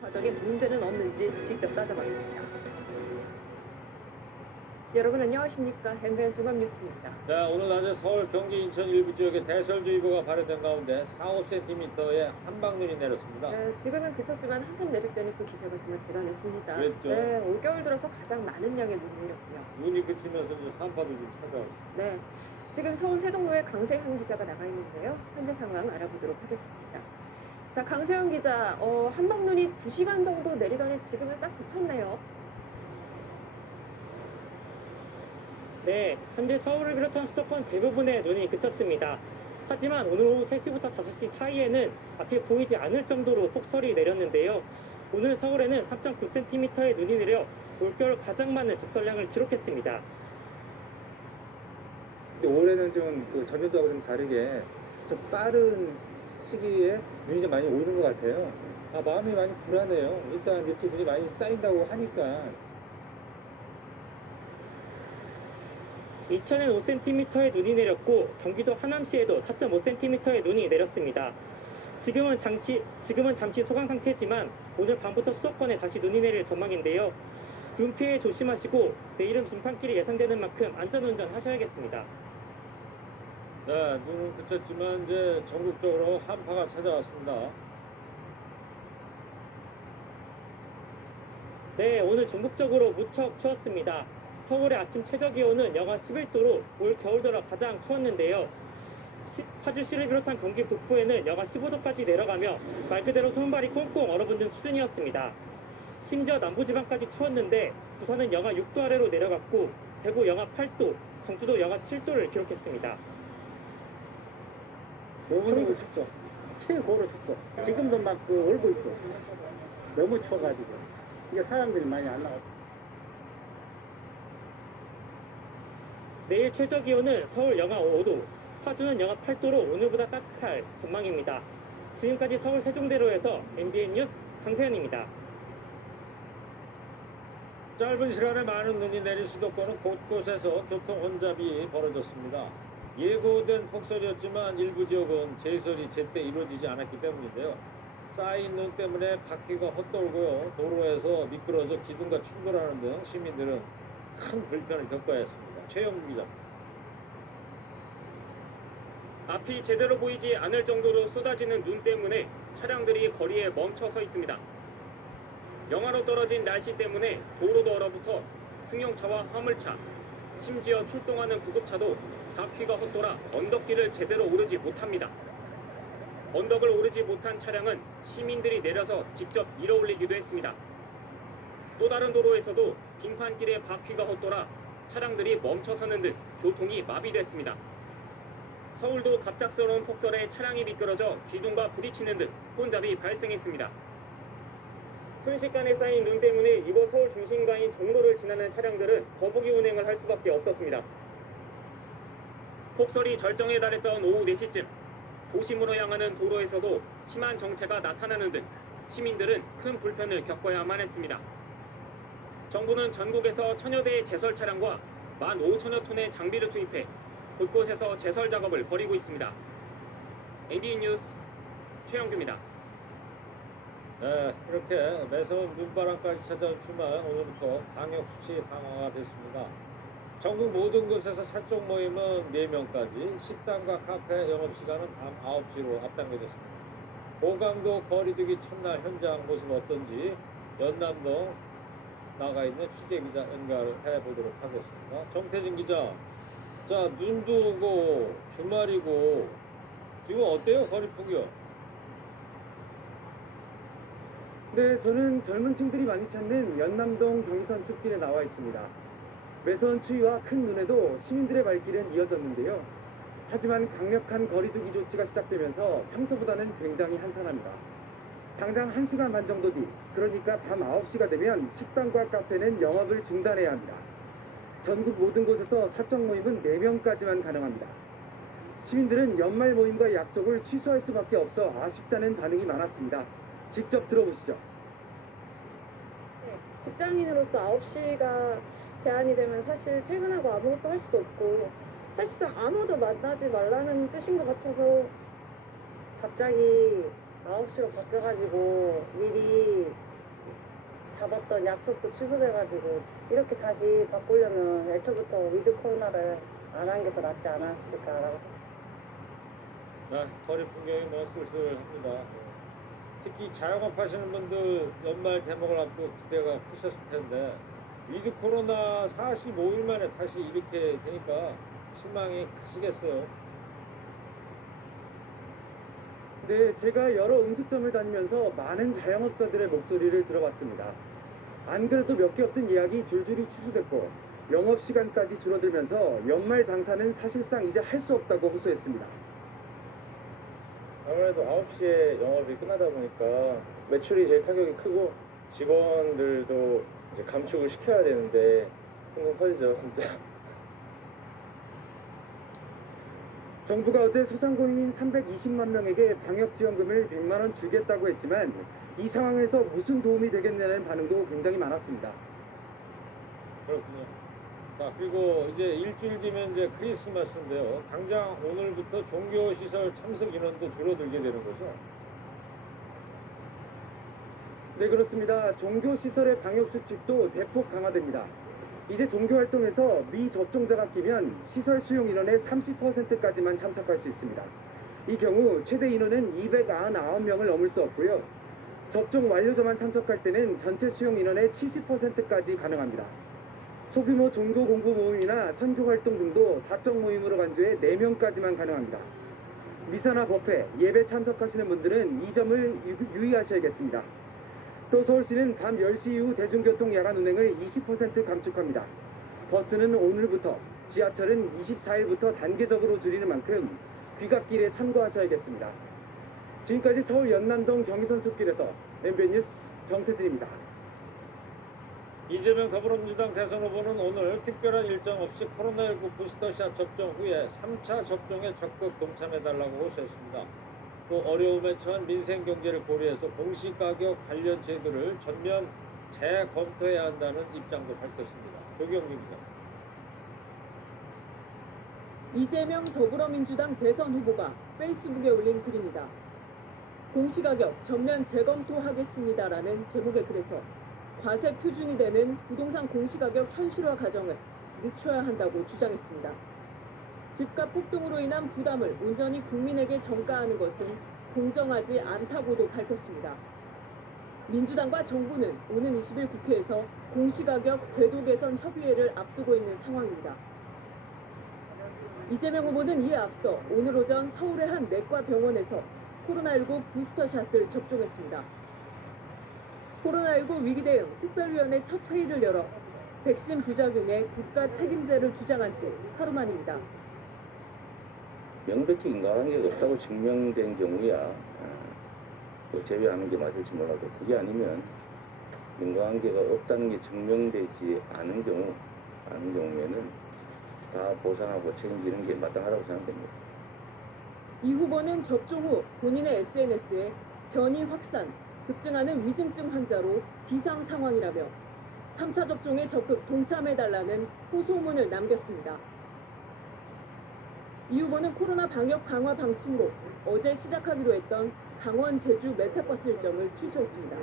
과정에 문제는 없는지 직접 따져봤습니다. 여러분 안녕하십니까? MBN 종합뉴스입니다. 자, 오늘 낮에 서울, 경기, 인천 일부 지역에 대설주의보가 발효된 가운데 4~5cm의 한방눈이 내렸습니다. 네, 지금은 그쳤지만 한참 내릴 때는 그 기세가 정말 대단했습니다. 그랬죠. 네, 올겨울 들어서 가장 많은 양의 눈이 내렸고요. 눈이 그치면서 이제 한파도 좀 찾아오고. 네, 지금 서울 세종로에 강세현 기자가 나가 있는데요. 현재 상황 알아보도록 하겠습니다. 자, 강세현 기자, 한방눈이 2시간 정도 내리더니 지금은 싹 그쳤네요. 네, 현재 서울을 비롯한 수도권 대부분의 눈이 그쳤습니다. 하지만 오늘 오후 3시부터 5시 사이에는 앞이 보이지 않을 정도로 폭설이 내렸는데요. 오늘 서울에는 3.9cm의 눈이 내려 올겨울 가장 많은 적설량을 기록했습니다. 근데 올해는 좀 그 전년도하고 좀 다르게 좀 빠른 시기에 눈이 좀 많이 오는 것 같아요. 마음이 많이 불안해요. 일단 이렇게 눈이 많이 쌓인다고 하니까. 이천엔 5cm의 눈이 내렸고 경기도 하남시에도 4.5cm의 눈이 내렸습니다. 지금은 잠시 소강 상태지만 오늘 밤부터 수도권에 다시 눈이 내릴 전망인데요. 눈 피해 조심하시고 내일은 빙판길이 예상되는 만큼 안전운전 하셔야겠습니다. 네, 눈은 그쳤지만 이제 전국적으로 한파가 찾아왔습니다. 네, 오늘 전국적으로 무척 추웠습니다. 서울의 아침 최저기온은 영하 11도로 올 겨울 들어 가장 추웠는데요. 파주시를 비롯한 경기 북부에는 영하 15도까지 내려가며 말 그대로 손발이 꽁꽁 얼어붙는 수준이었습니다. 심지어 남부지방까지 추웠는데 부산은 영하 6도 아래로 내려갔고 대구 영하 8도, 광주도 영하 7도를 기록했습니다. 너무너무 춥죠. 최고로 춥고 지금도 막 얼고 있어. 너무 추워가지고 이게 사람들이 많이 안 나가. 내일 최저기온은 서울 영하 5도, 파주는 영하 8도로 오늘보다 따뜻할 전망입니다. 지금까지 서울 세종대로에서 MBN 뉴스 강세현입니다. 짧은 시간에 많은 눈이 내린 수도권은 곳곳에서 교통 혼잡이 벌어졌습니다. 예고된 폭설이었지만 일부 지역은 제설이 제때 이루어지지 않았기 때문인데요. 쌓인 눈 때문에 바퀴가 헛돌고요. 도로에서 미끄러져 기둥과 충돌하는 등 시민들은 큰 불편을 겪어야 했습니다. 최영구 기자. 앞이 제대로 보이지 않을 정도로 쏟아지는 눈 때문에 차량들이 거리에 멈춰 서 있습니다. 영하로 떨어진 날씨 때문에 도로도 얼어붙어 승용차와 화물차, 심지어 출동하는 구급차도 바퀴가 헛돌아 언덕길을 제대로 오르지 못합니다. 언덕을 오르지 못한 차량은 시민들이 내려서 직접 밀어 올리기도 했습니다. 또 다른 도로에서도 빙판길에 바퀴가 헛돌아 차량들이 멈춰서는 등 교통이 마비됐습니다. 서울도 갑작스러운 폭설에 차량이 미끄러져 기둥과 부딪히는 등 혼잡이 발생했습니다. 순식간에 쌓인 눈 때문에 이곳 서울 중심가인 종로를 지나는 차량들은 거북이 운행을 할 수밖에 없었습니다. 폭설이 절정에 달했던 오후 4시쯤 도심으로 향하는 도로에서도 심한 정체가 나타나는 등 시민들은 큰 불편을 겪어야만 했습니다. 정부는 전국에서 1000여 대의 제설 차량과 15,000여 톤의 장비를 투입해 곳곳에서 제설 작업을 벌이고 있습니다. MBN 뉴스 최영규입니다. 네, 이렇게 매서운 눈바람까지 찾아온 주말 오늘부터 방역수칙 강화가 됐습니다. 전국 모든 곳에서 사적 모임은 4명까지, 식당과 카페 영업시간은 밤 9시로 앞당겨졌습니다. 고강도 거리두기 첫날 현장 모습 어떤지 연남동 나가 있는 취재기자 연결해 보도록 하겠습니다. 정태진 기자, 자, 눈도 오고 주말이고 지금 어때요? 거리 풍경? 네, 저는 젊은 층들이 많이 찾는 연남동 경의선 숲길에 나와 있습니다. 매서운 추위와 큰 눈에도 시민들의 발길은 이어졌는데요. 하지만 강력한 거리두기 조치가 시작되면서 평소보다는 굉장히 한산합니다. 당장 1시간 반 정도 뒤, 그러니까 밤 9시가 되면 식당과 카페는 영업을 중단해야 합니다. 전국 모든 곳에서 사적 모임은 4명까지만 가능합니다. 시민들은 연말 모임과 약속을 취소할 수밖에 없어 아쉽다는 반응이 많았습니다. 직접 들어보시죠. 네, 직장인으로서 9시가 제한이 되면 사실 퇴근하고 아무것도 할 수도 없고 사실상 아무도 만나지 말라는 뜻인 것 같아서 갑자기 9시로 바뀌어가지고 미리 잡았던 약속도 취소돼가지고 이렇게 다시 바꾸려면 애초부터 위드 코로나를 안 한 게 더 낫지 않았을까라고 생각합니다. 네, 거리 풍경이 뭐 쓸쓸합니다. 특히 자영업 하시는 분들 연말 대목을 앞두고 기대가 크셨을 텐데 위드 코로나 45일 만에 다시 이렇게 되니까 실망이 크시겠어요. 네, 제가 여러 음식점을 다니면서 많은 자영업자들의 목소리를 들어봤습니다. 안 그래도 몇 개 없던 예약이 줄줄이 취소됐고 영업시간까지 줄어들면서 연말 장사는 사실상 이제 할 수 없다고 호소했습니다. 아무래도 9시에 영업이 끝나다 보니까 매출이 제일 타격이 크고 직원들도 이제 감축을 시켜야 되는데 펑펑 터지죠, 진짜. 정부가 어제 소상공인 320만 명에게 방역지원금을 100만 원 주겠다고 했지만 이 상황에서 무슨 도움이 되겠냐는 반응도 굉장히 많았습니다. 그렇군요. 자, 그리고 이제 일주일 뒤면 이제 크리스마스인데요. 당장 오늘부터 종교시설 참석 인원도 줄어들게 되는 거죠. 네, 그렇습니다. 종교시설의 방역수칙도 대폭 강화됩니다. 이제 종교활동에서 미접종자가 끼면 시설 수용 인원의 30%까지만 참석할 수 있습니다. 이 경우 최대 인원은 299명을 넘을 수 없고요. 접종 완료자만 참석할 때는 전체 수용 인원의 70%까지 가능합니다. 소규모 종교 공부 모임이나 선교 활동 등도 사적 모임으로 간주해 4명까지만 가능합니다. 미사나 법회, 예배 참석하시는 분들은 이 점을 유의하셔야겠습니다. 또 서울시는 밤 10시 이후 대중교통 야간 운행을 20% 감축합니다. 버스는 오늘부터, 지하철은 24일부터 단계적으로 줄이는 만큼 귀갓길에 참고하셔야겠습니다. 지금까지 서울 연남동 경의선 숲길에서 MBN 뉴스 정태진입니다. 이재명 더불어민주당 대선 후보는 오늘 특별한 일정 없이 코로나19 부스터샷 접종 후에 3차 접종에 적극 동참해달라고 호소했습니다. 또 어려움에 처한 민생 경제를 고려해서 공시가격 관련 제도를 전면 재검토해야 한다는 입장도 밝혔습니다. 조경민 기자. 이재명 더불어민주당 대선 후보가 페이스북에 올린 글입니다. 공시가격 전면 재검토하겠습니다라는 제목의 글에서 과세 표준이 되는 부동산 공시가격 현실화 과정을 늦춰야 한다고 주장했습니다. 집값 폭등으로 인한 부담을 온전히 국민에게 전가하는 것은 공정하지 않다고도 밝혔습니다. 민주당과 정부는 오는 20일 국회에서 공시가격 제도 개선 협의회를 앞두고 있는 상황입니다. 이재명 후보는 이에 앞서 오늘 오전 서울의 한 내과 병원에서 코로나19 부스터샷을 접종했습니다. 코로나19 위기 대응 특별위원회 첫 회의를 열어 백신 부작용의 국가 책임제를 주장한 지 하루 만입니다. 명백히 인과관계가 없다고 증명된 경우야 또 제외하는 게 맞을지 몰라도 그게 아니면 인과관계가 없다는 게 증명되지 않은 경우에는 다 보상하고 책임지는 게 마땅하다고 생각됩니다. 이 후보는 접종 후 본인의 SNS에 변이 확산, 급증하는 위중증 환자로 비상 상황이라며 3차 접종에 적극 동참해달라는 호소문을 남겼습니다. 이 후보는 코로나 방역 강화 방침으로 어제 시작하기로 했던 강원 제주 메타버스 일정을 취소했습니다.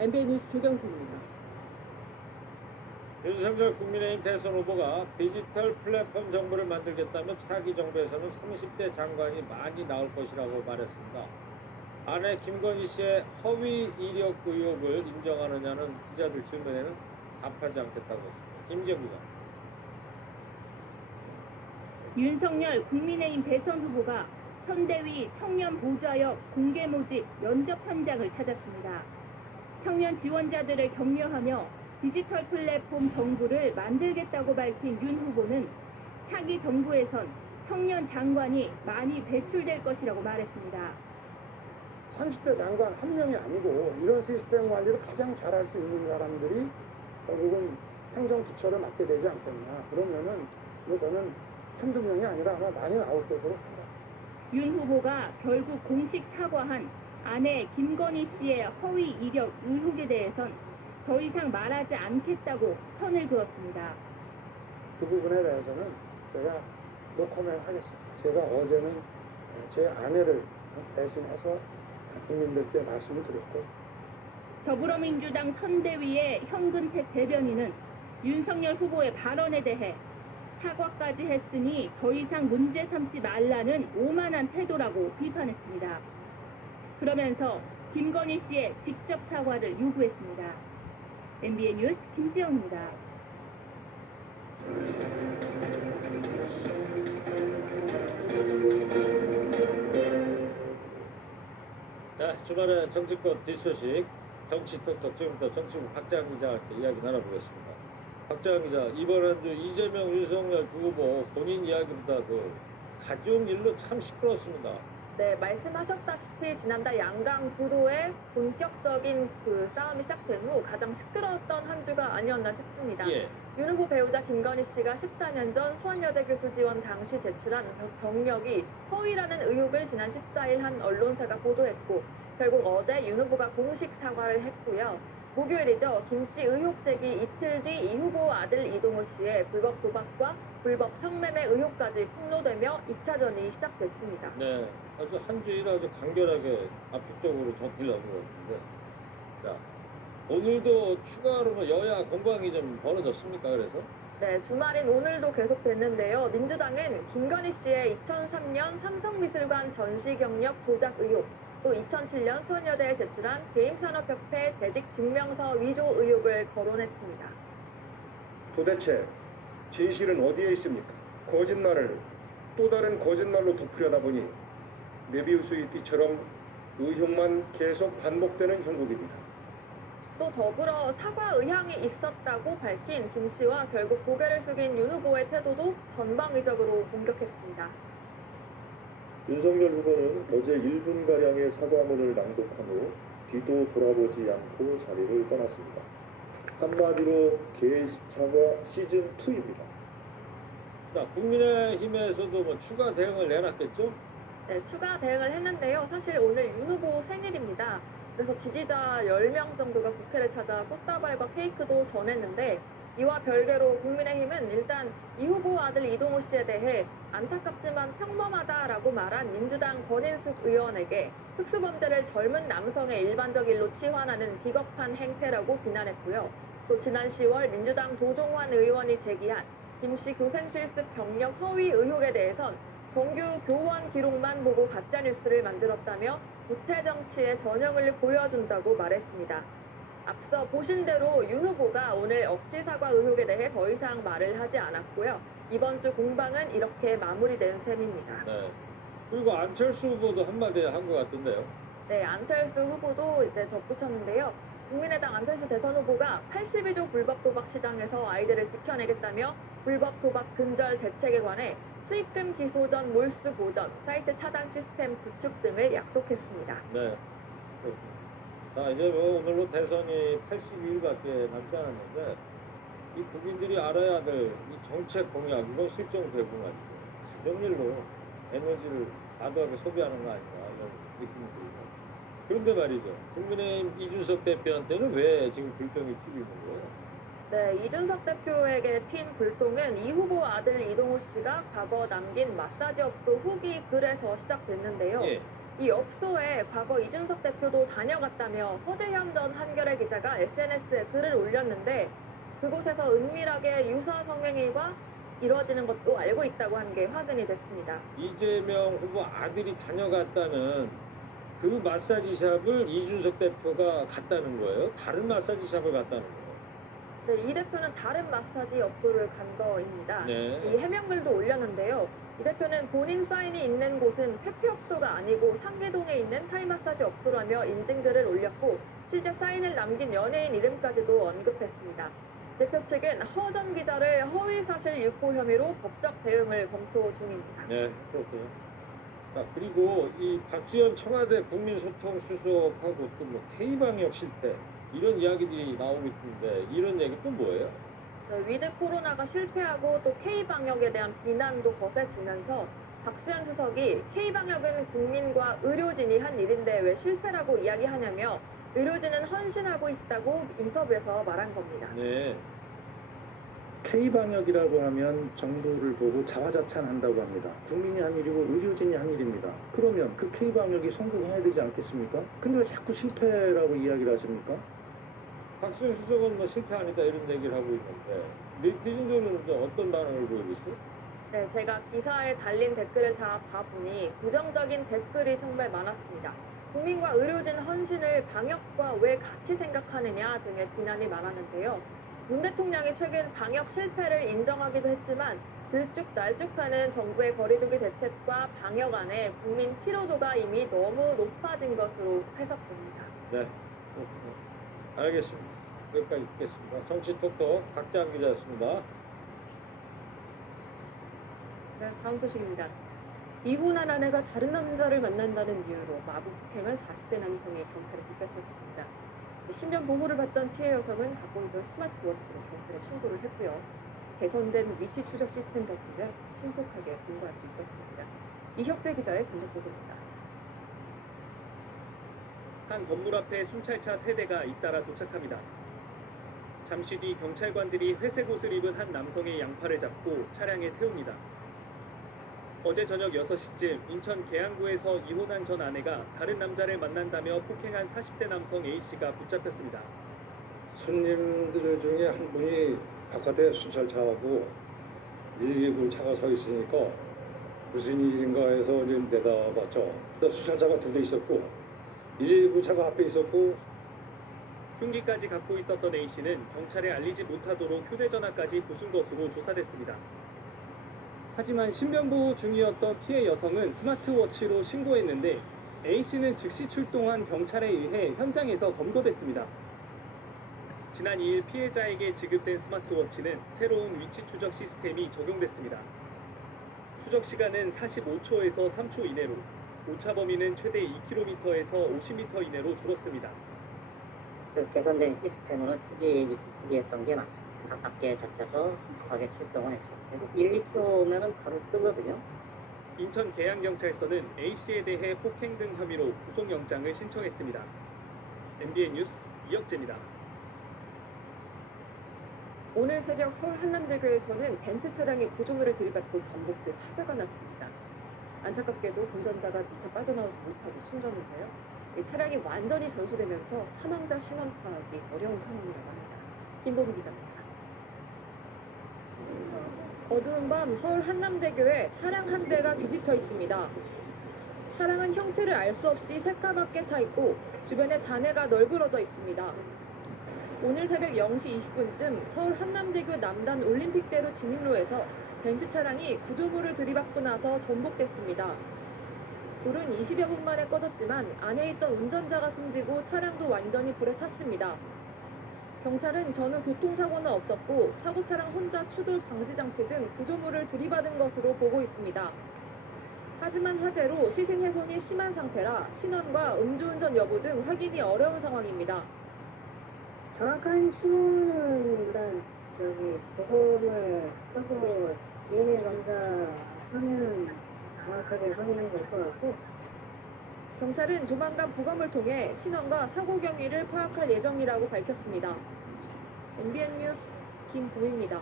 MBN 뉴스 조경진입니다. 윤석열 국민의힘 대선 후보가 디지털 플랫폼 정부를 만들겠다며 차기 정부에서는 30대 장관이 많이 나올 것이라고 말했습니다. 아내 김건희 씨의 허위 이력 의혹을 인정하느냐는 기자들 질문에는 답하지 않겠다고 했습니다. 김재우 기자. 윤석열 국민의힘 대선 후보가 선대위 청년 보좌역 공개 모집 면접 현장을 찾았습니다. 청년 지원자들을 격려하며 디지털 플랫폼 정부를 만들겠다고 밝힌 윤 후보는 차기 정부에선 청년 장관이 많이 배출될 것이라고 말했습니다. 30대 장관 한 명이 아니고 이런 시스템 관리를 가장 잘할 수 있는 사람들이 결국은 행정 기초를 맡게 되지 않겠나. 그러면은 뭐 저는 한두 명이 아니라 아마 많이 나올 것으로 생각합니다. 윤 후보가 결국 공식 사과한 아내 김건희 씨의 허위 이력 의혹에 대해선 더 이상 말하지 않겠다고 선을 그었습니다. 그 부분에 대해서는 제가 노코멘트 하겠습니다. 제가 어제는 제 아내를 대신해서 국민들께 말씀을 드렸고 더불어민주당 선대위의 현근택 대변인은 윤석열 후보의 발언에 대해 사과까지 했으니 더 이상 문제 삼지 말라는 오만한 태도라고 비판했습니다. 그러면서 김건희 씨의 직접 사과를 요구했습니다. MBN 뉴스 김지영입니다. 자, 주말에 정치권 뒷소식 정치톡톡 지금부터 정치부 박재환 기자와 함께 이야기 나눠보겠습니다. 박재환 기자, 이번 한 주 이재명, 윤석열 두 후보 본인 이야기보다 그 가족 일로 참 시끄러웠습니다. 네, 말씀하셨다시피 지난달 양강 구도의 본격적인 그 싸움이 시작된 후 가장 시끄러웠던 한 주가 아니었나 싶습니다. 예. 윤 후보 배우자 김건희 씨가 14년 전 수원여대 교수 지원 당시 제출한 경력이 허위라는 의혹을 지난 14일 한 언론사가 보도했고, 결국 어제 윤 후보가 공식 사과를 했고요. 목요일이죠. 김 씨 의혹 제기 이틀 뒤 이 후보 아들 이동호 씨의 불법 도박과 불법 성매매 의혹까지 폭로되며 2차전이 시작됐습니다. 네, 아주 한 주일 아주 간결하게 압축적으로 정리를 한것 같은데, 자, 오늘도 추가로 뭐 여야 공방이 좀 벌어졌습니까? 그래서? 네, 주말인 오늘도 계속됐는데요. 민주당은 김건희 씨의 2003년 삼성미술관 전시 경력 조작 의혹, 또 2007년 수원여대에 제출한 개임산업협회 재직 증명서 위조 의혹을 거론했습니다. 도대체 진실은 어디에 있습니까? 거짓말을 또 다른 거짓말로 덮으려다 보니 메비우스의 띠처럼 의혹만 계속 반복되는 형국입니다. 또 더불어 사과 의향이 있었다고 밝힌 김 씨와 결국 고개를 숙인 윤 후보의 태도도 전방위적으로 공격했습니다. 윤석열 후보는 어제 1분가량의 사과문을 낭독한 후 뒤도 돌아보지 않고 자리를 떠났습니다. 한마디로 개사과 시즌2입니다. 자, 국민의힘에서도 뭐 추가 대응을 내놨겠죠? 네, 추가 대응을 했는데요. 사실 오늘 윤 후보 생일입니다. 그래서 지지자 10명 정도가 국회를 찾아 꽃다발과 케이크도 전했는데, 이와 별개로 국민의힘은 일단 이 후보 아들 이동호 씨에 대해 안타깝지만 평범하다라고 말한 민주당 권인숙 의원에게 특수범죄를 젊은 남성의 일반적 일로 치환하는 비겁한 행태라고 비난했고요. 또 지난 10월 민주당 도종환 의원이 제기한 김 씨 교생실습 경력 허위 의혹에 대해선 정규 교원 기록만 보고 가짜뉴스를 만들었다며 구태 정치의 전형을 보여준다고 말했습니다. 앞서 보신 대로 윤 후보가 오늘 억지 사과 의혹에 대해 더 이상 말을 하지 않았고요. 이번 주 공방은 이렇게 마무리된 셈입니다. 네. 그리고 안철수 후보도 한마디 한 것 같던데요. 네, 안철수 후보도 이제 덧붙였는데요. 국민의당 안철수 대선 후보가 82조 불법 도박 시장에서 아이들을 지켜내겠다며 불법 도박 근절 대책에 관해 수익금 기소 전 몰수 보전, 사이트 차단 시스템 구축 등을 약속했습니다. 네. 자, 이제 뭐 오늘로 대선이 82일밖에 남지 않았는데, 이 국민들이 알아야 될 이 정책 공약, 이건 실정되고 말이죠. 가정일로 에너지를 과도하게 소비하는 거 아닌가 이런 느낌이 들고. 그런데 말이죠. 국민의힘 이준석 대표한테는 왜 지금 불똥이 튀고 있는 거예요? 네, 이준석 대표에게 튄 불똥은 이 후보 아들 이동호 씨가 과거 남긴 마사지 업소 후기 글에서 시작됐는데요. 예. 이 업소에 과거 이준석 대표도 다녀갔다며 허재현 전 한겨레 기자가 SNS에 글을 올렸는데, 그곳에서 은밀하게 유사 성행위가 이루어지는 것도 알고 있다고 한 게 확인이 됐습니다. 이재명 후보 아들이 다녀갔다는 그 마사지샵을 이준석 대표가 갔다는 거예요? 다른 마사지샵을 갔다는 거예요? 네, 이 대표는 다른 마사지 업소를 간 거입니다. 네. 이 해명글도 올렸는데요. 이 대표는 본인 사인이 있는 곳은 퇴폐업소가 아니고 상계동에 있는 타이 마사지 업소라며 인증글을 올렸고, 실제 사인을 남긴 연예인 이름까지도 언급했습니다. 대표 측은 허 전 기자를 허위사실 유포 혐의로 법적 대응을 검토 중입니다. 네, 그렇군요. 자, 그리고 이 박수현 청와대 국민소통수석하고 또 뭐 K방역 실패 이런 이야기들이 나오고 있는데, 이런 얘기 또 뭐예요? 네, 위드 코로나가 실패하고 또 K방역에 대한 비난도 거세지면서 박수현 수석이 K방역은 국민과 의료진이 한 일인데 왜 실패라고 이야기하냐며 의료진은 헌신하고 있다고 인터뷰에서 말한 겁니다. 네. K방역이라고 하면 정부를 보고 자화자찬한다고 합니다. 국민이 한 일이고 의료진이 한 일입니다. 그러면 그 K방역이 성공해야 되지 않겠습니까? 근데 왜 자꾸 실패라고 이야기를 하십니까? 박수현 수석은 뭐 실패 아니다 이런 얘기를 하고 있는데 네티즌들은 이제 어떤 반응을 보이고 있어요? 네, 제가 기사에 달린 댓글을 다 봐보니 부정적인 댓글이 정말 많았습니다. 국민과 의료진 헌신을 방역과 왜 같이 생각하느냐 등의 비난이 많았는데요. 문 대통령이 최근 방역 실패를 인정하기도 했지만 들쭉날쭉하는 정부의 거리두기 대책과 방역 안에 국민 피로도가 이미 너무 높아진 것으로 해석됩니다. 네, 알겠습니다. 여기까지 듣겠습니다. 정치톡톡 박재환 기자였습니다. 네, 다음 소식입니다. 이혼한 아내가 다른 남자를 만난다는 이유로 마부 폭행한 40대 남성이 경찰에 붙잡혔습니다. 신변 보호를 받던 피해 여성은 갖고 있던 스마트워치로 경찰에 신고를 했고요. 개선된 위치 추적 시스템 덕분에 신속하게 공부할 수 있었습니다. 이혁재 기자의 단독 보도입니다. 한 건물 앞에 순찰차 3대가 잇따라 도착합니다. 잠시 뒤 경찰관들이 회색 옷을 입은 한 남성의 양팔을 잡고 차량에 태웁니다. 어제 저녁 6시쯤 인천 계양구에서 이혼한 전 아내가 다른 남자를 만난다며 폭행한 40대 남성 A씨가 붙잡혔습니다. 손님들 중에 한 분이 바깥에 순찰차하고 119 차가 서 있으니까 무슨 일인가 해서 이제 내다봤죠. 순찰차가 2대 있었고 119 차가 앞에 있었고 흉기까지 갖고 있었던 A씨는 경찰에 알리지 못하도록 휴대전화까지 부순 것으로 조사됐습니다. 하지만 신변보호 중이었던 피해 여성은 스마트워치로 신고했는데 A씨는 즉시 출동한 경찰에 의해 현장에서 검거됐습니다. 지난 2일 피해자에게 지급된 스마트워치는 새로운 위치 추적 시스템이 적용됐습니다. 추적 시간은 45초에서 3초 이내로, 오차 범위는 최대 2km에서 50m 이내로 줄었습니다. 그 개선된 시스템으로 초기 위치 추리했던 게 가깝게 잡혀서 신속하게 출동을 했죠. 1, 2km면은 바로 뜨거든요. 인천 계양경찰서는 A씨에 대해 폭행 등 혐의로 구속영장을 신청했습니다. MBN 뉴스 이혁재입니다. 오늘 새벽 서울 한남대교에서는 벤츠 차량이 구조물을 들이받고 전복돼 화재가 났습니다. 안타깝게도 운전자가 미처 빠져나오지 못하고 숨졌는데요. 이 차량이 완전히 전소되면서 사망자 신원 파악이 어려운 상황이라고 합니다. 김보미 기자입니다. 어두운 밤 서울 한남대교에 차량 한 대가 뒤집혀 있습니다. 차량은 형체를 알 수 없이 새까맣게 타 있고 주변에 잔해가 널브러져 있습니다. 오늘 새벽 0시 20분쯤 서울 한남대교 남단 올림픽대로 진입로에서 벤츠 차량이 구조물을 들이받고 나서 전복됐습니다. 불은 20여 분 만에 꺼졌지만 안에 있던 운전자가 숨지고 차량도 완전히 불에 탔습니다. 경찰은 전후 교통사고는 없었고 사고 차량 혼자 추돌 방지 장치 등 구조물을 들이받은 것으로 보고 있습니다. 하지만 화재로 시신 훼손이 심한 상태라 신원과 음주운전 여부 등 확인이 어려운 상황입니다. 정확한 신원은 보험을 써서 DNA 검사하면 정확하게 확인이 될 것 같고 경찰은 조만간 부검을 통해 신원과 사고 경위를 파악할 예정이라고 밝혔습니다. MBN 뉴스 김보미입니다.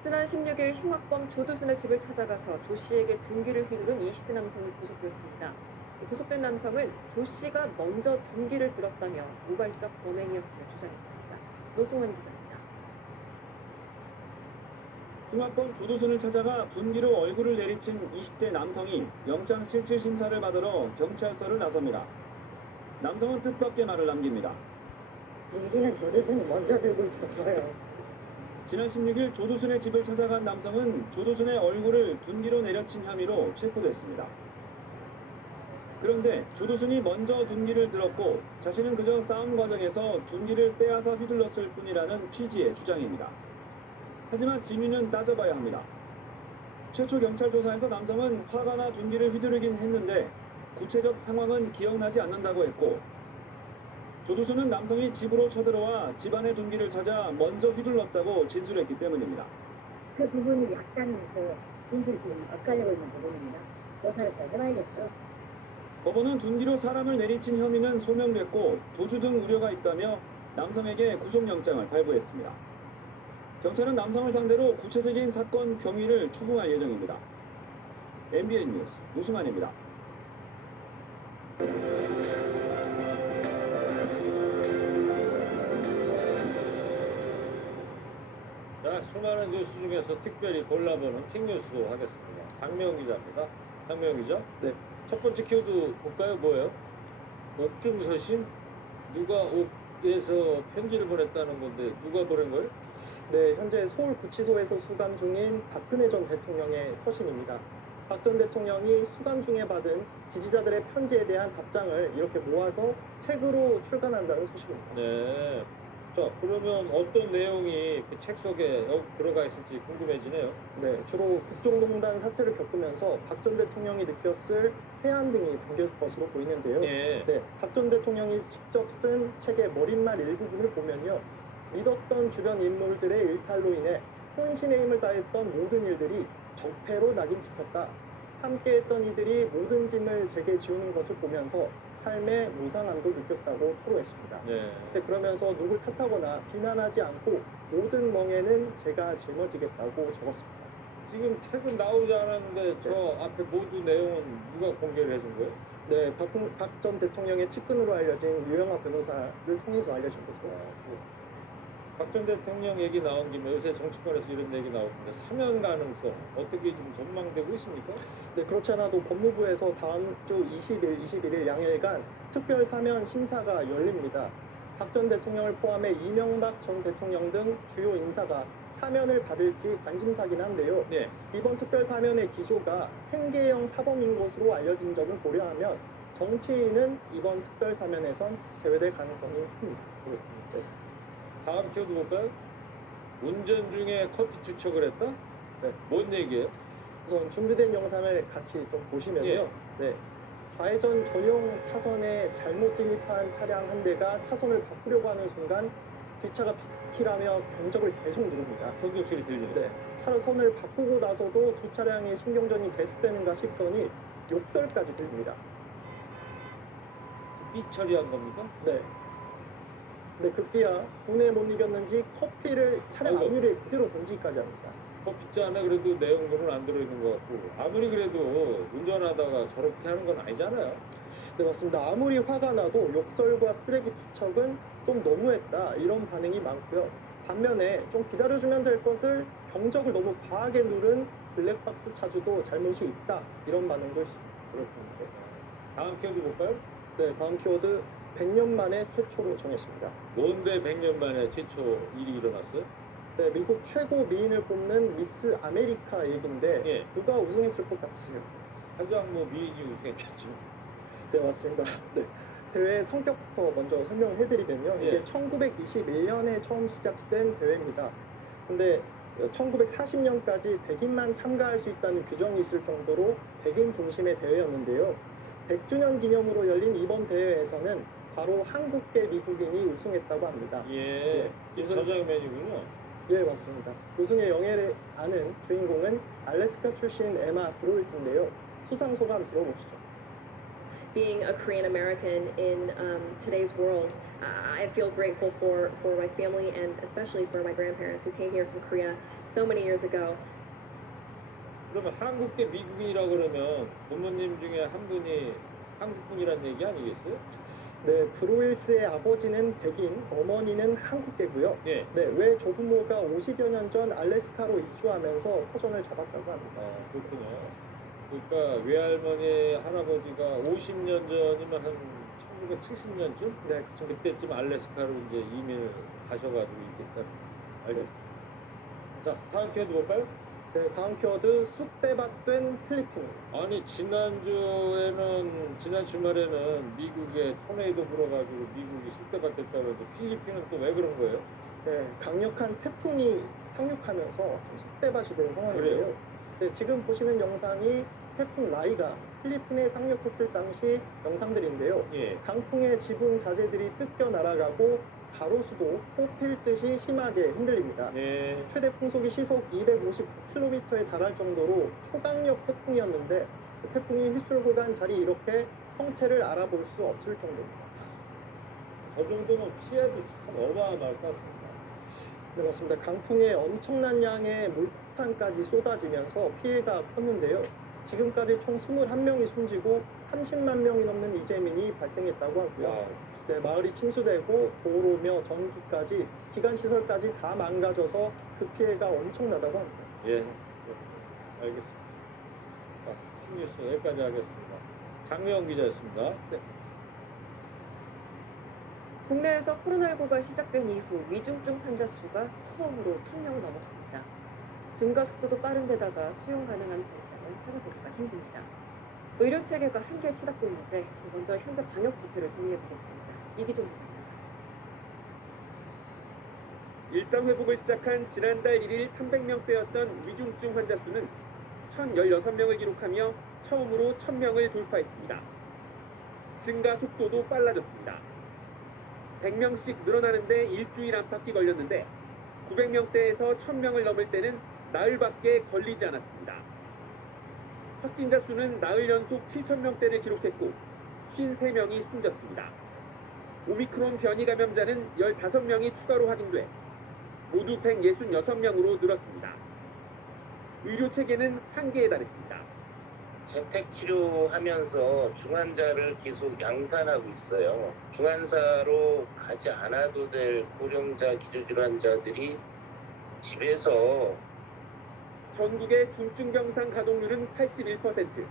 지난 16일 흉악범 조두순의 집을 찾아가서 조 씨에게 둔기를 휘두른 20대 남성이 구속됐습니다. 구속된 남성은 조 씨가 먼저 둔기를 들었다며 우발적 범행이었음을 주장했습니다. 노승원 기자입니다. 흉악범 조두순을 찾아가 둔기로 얼굴을 내리친 20대 남성이 영장 실질 심사를 받으러 경찰서를 나섭니다. 남성은 뜻밖의 말을 남깁니다. 둔기는 조두순이 먼저 들고 있었어요. 지난 16일 조두순의 집을 찾아간 남성은 조두순의 얼굴을 둔기로 내려친 혐의로 체포됐습니다. 그런데 조두순이 먼저 둔기를 들었고 자신은 그저 싸움 과정에서 둔기를 빼앗아 휘둘렀을 뿐이라는 취지의 주장입니다. 하지만 진위는 따져봐야 합니다. 최초 경찰 조사에서 남성은 화가 나 둔기를 휘두르긴 했는데 구체적 상황은 기억나지 않는다고 했고 조두순은 남성이 집으로 쳐들어와 집안의 둔기를 찾아 먼저 휘둘렀다고 진술했기 때문입니다. 그 부분이 약간 둔기를 지금 엇갈리고 있는 부분입니다. 조사를 더 해봐야겠죠. 법원은 둔기로 사람을 내리친 혐의는 소명됐고 도주 등 우려가 있다며 남성에게 구속영장을 발부했습니다. 경찰은 남성을 상대로 구체적인 사건 경위를 추궁할 예정입니다. MBN 뉴스 노승환입니다. 자, 수많은 뉴스 중에서 특별히 골라보는 픽뉴스도 하겠습니다. 박명 기자입니다. 박명 기자. 네. 첫 번째 키워드 볼까요? 뭐예요? 옥중서신? 누가 옥에서 편지를 보냈다는 건데 누가 보낸 거예요? 네, 현재 서울구치소에서 수감 중인 박근혜 전 대통령의 서신입니다. 박 전 대통령이 수감 중에 받은 지지자들의 편지에 대한 답장을 이렇게 모아서 책으로 출간한다는 소식입니다. 네. 자, 그러면 어떤 내용이 그 책 속에 들어가 있을지 궁금해지네요. 네, 주로 국정농단 사태를 겪으면서 박 전 대통령이 느꼈을 해안 등이 담길 것으로 보이는데요. 예. 네, 박 전 대통령이 직접 쓴 책의 머릿말 일부분을 보면요. 믿었던 주변 인물들의 일탈로 인해 혼신의 힘을 다했던 모든 일들이 적폐로 낙인 찍혔다. 함께했던 이들이 모든 짐을 제게 지우는 것을 보면서 삶의 무상함도 느꼈다고 토로했습니다. 네. 네, 그러면서 누굴 탓하거나 비난하지 않고 모든 멍에는 제가 짊어지겠다고 적었습니다. 지금 책은 나오지 않았는데 저 앞에 모두 내용은 누가 공개를 해준 거예요? 네, 박 전 대통령의 측근으로 알려진 유영하 변호사를 통해서 알려진 것으로 알았습니다. 박 전 대통령 얘기 나온 김에 요새 정치권에서 이런 얘기 나오는데 사면 가능성 어떻게 좀 전망되고 있습니까? 네, 그렇지 않아도 법무부에서 다음 주 20일, 21일 양일간 특별 사면 심사가 열립니다. 박 전 대통령을 포함해 이명박 전 대통령 등 주요 인사가 사면을 받을지 관심사긴 한데요. 네. 이번 특별 사면의 기조가 생계형 사범인 것으로 알려진 점을 고려하면 정치인은 이번 특별 사면에선 제외될 가능성이 큽니다. 네. 다음 키워드 볼까요? 운전 중에 커피 투척을 했다? 네. 뭔 얘기예요? 우선 준비된 영상을 같이 좀 보시면요. 네. 좌회전 전용 차선에 잘못 진입한 차량 한 대가 차선을 바꾸려고 하는 순간 뒷차가 비키라며 경적을 계속 누릅니다. 경적 소리 들리네요. 네. 차선을 바꾸고 나서도 두 차량의 신경전이 계속되는가 싶더니 욕설까지 들립니다. 삐 처리한 겁니까? 네. 네, 급기야 분에 못 이겼는지 커피를 차량 아이고. 앞유리에 그대로 던지기까지 합니다. 커피잔에 그래도 내용물은 안 들어있는 것 같고 아무리 그래도 운전하다가 저렇게 하는 건 아니잖아요. 네, 맞습니다. 아무리 화가 나도 욕설과 쓰레기 투척은 좀 너무했다 이런 반응이 많고요. 반면에 좀 기다려주면 될 것을 경적을 너무 과하게 누른 블랙박스 차주도 잘못이 있다 이런 반응도 그렇습니다. 다음 키워드 볼까요? 네, 다음 키워드 100년 만에 최초로 정했습니다. 뭔데 100년 만에 최초 일이 일어났어요? 네, 미국 최고 미인을 뽑는 미스 아메리카 얘기인데 예. 누가 우승했을 것 같으세요? 가장 뭐 미인이 우승했겠죠. 네, 맞습니다. 네. 대회의 성격부터 먼저 설명을 해드리면요. 이게 예. 1921년에 처음 시작된 대회입니다. 근데 1940년까지 100인만 참가할 수 있다는 규정이 있을 정도로 100인 중심의 대회였는데요. 100주년 기념으로 열린 이번 대회에서는 바로 한국계 미국인이 우승했다고 합니다. 예. 이 저장면이군요. 예, 맞습니다. 우승의 영예를 아는 주인공은 알래스카 출신 에마 브로이스인데요. 수상 소감 들어보시죠. Being a Korean American in today's world, I feel grateful for my family and especially for my grandparents who came here from Korea so many years ago. 그러면 한국계 미국인이라고 그러면 부모님 중에 한 분이 한국분이란 얘기 아니겠어요? 네, 브로일스의 아버지는 백인, 어머니는 한국계고요. 예. 네, 외 조부모가 50여 년 전 알래스카로 이주하면서 터전을 잡았다고 합니다. 그렇군요. 그러니까 외할머니 할아버지가 50년 전이면 한 1970년쯤? 네, 그쵸. 그때쯤 알래스카로 이제 이민을 가셔가지고 있겠다. 알겠습니다. 자, 다음 키워드 볼까요? 네, 다음 키워드 쑥대밭된 필리핀. 아니 지난 주말에는 미국에 토네이도 불어가지고 미국이 쑥대밭 됐다고 해서 필리핀은 또 왜 그런 거예요? 네, 강력한 태풍이 상륙하면서 지금 쑥대밭이 된 상황이에요. 그래요? 네, 지금 보시는 영상이 태풍 라이가 필리핀에 상륙했을 당시 영상들인데요. 예. 강풍의 지붕 자재들이 뜯겨 날아가고 가로수도 뽑힐 심하게 흔들립니다. 예. 최대 풍속이 시속 259km에 달할 정도로 초강력 태풍이었는데 그 태풍이 휘슬고 간 자리 이렇게 형체를 알아볼 수 없을 정도입니다. 저 정도면 피해도 참 어마어마할 것 같습니다. 네, 맞습니다. 강풍에 엄청난 양의 물폭탄까지 쏟아지면서 피해가 컸는데요. 지금까지 총 21명이 숨지고 30만 명이 넘는 이재민이 발생했다고 하고요. 네, 마을이 침수되고 도로며 전기까지 기관시설까지 다 망가져서 그 피해가 엄청나다고 합니다. 예, 알겠습니다. 킹뉴스 여기까지 하겠습니다. 장미영 기자였습니다. 네. 국내에서 코로나19가 시작된 이후 위중증 환자 수가 처음으로 1,000명을 넘었습니다. 증가 속도도 빠른 데다가 수용 가능한 병상을 찾아보기가 힘듭니다. 의료 체계가 한계에 치닫고 있는데 먼저 현재 방역 지표를 정리해 보겠습니다. 이기종 기자입니다. 일상 회복을 시작한 지난달 1일 300명대였던 위중증 환자 수는 1,016명을 기록하며 처음으로 1,000명을 돌파했습니다. 증가 속도도 빨라졌습니다. 100명씩 늘어나는데 일주일 안팎이 걸렸는데 900명대에서 1,000명을 넘을 때는 나흘밖에 걸리지 않았습니다. 확진자 수는 나흘 연속 7,000명대를 기록했고 53명이 숨졌습니다. 오미크론 변이 감염자는 15명이 추가로 확인돼 모두 166명으로 늘었습니다. 의료 체계는 한계에 달했습니다. 재택 치료하면서 중환자를 계속 양산하고 있어요. 중환사로 가지 않아도 될 고령자 기저질환자들이 집에서 전국의 중증병상 가동률은 81%,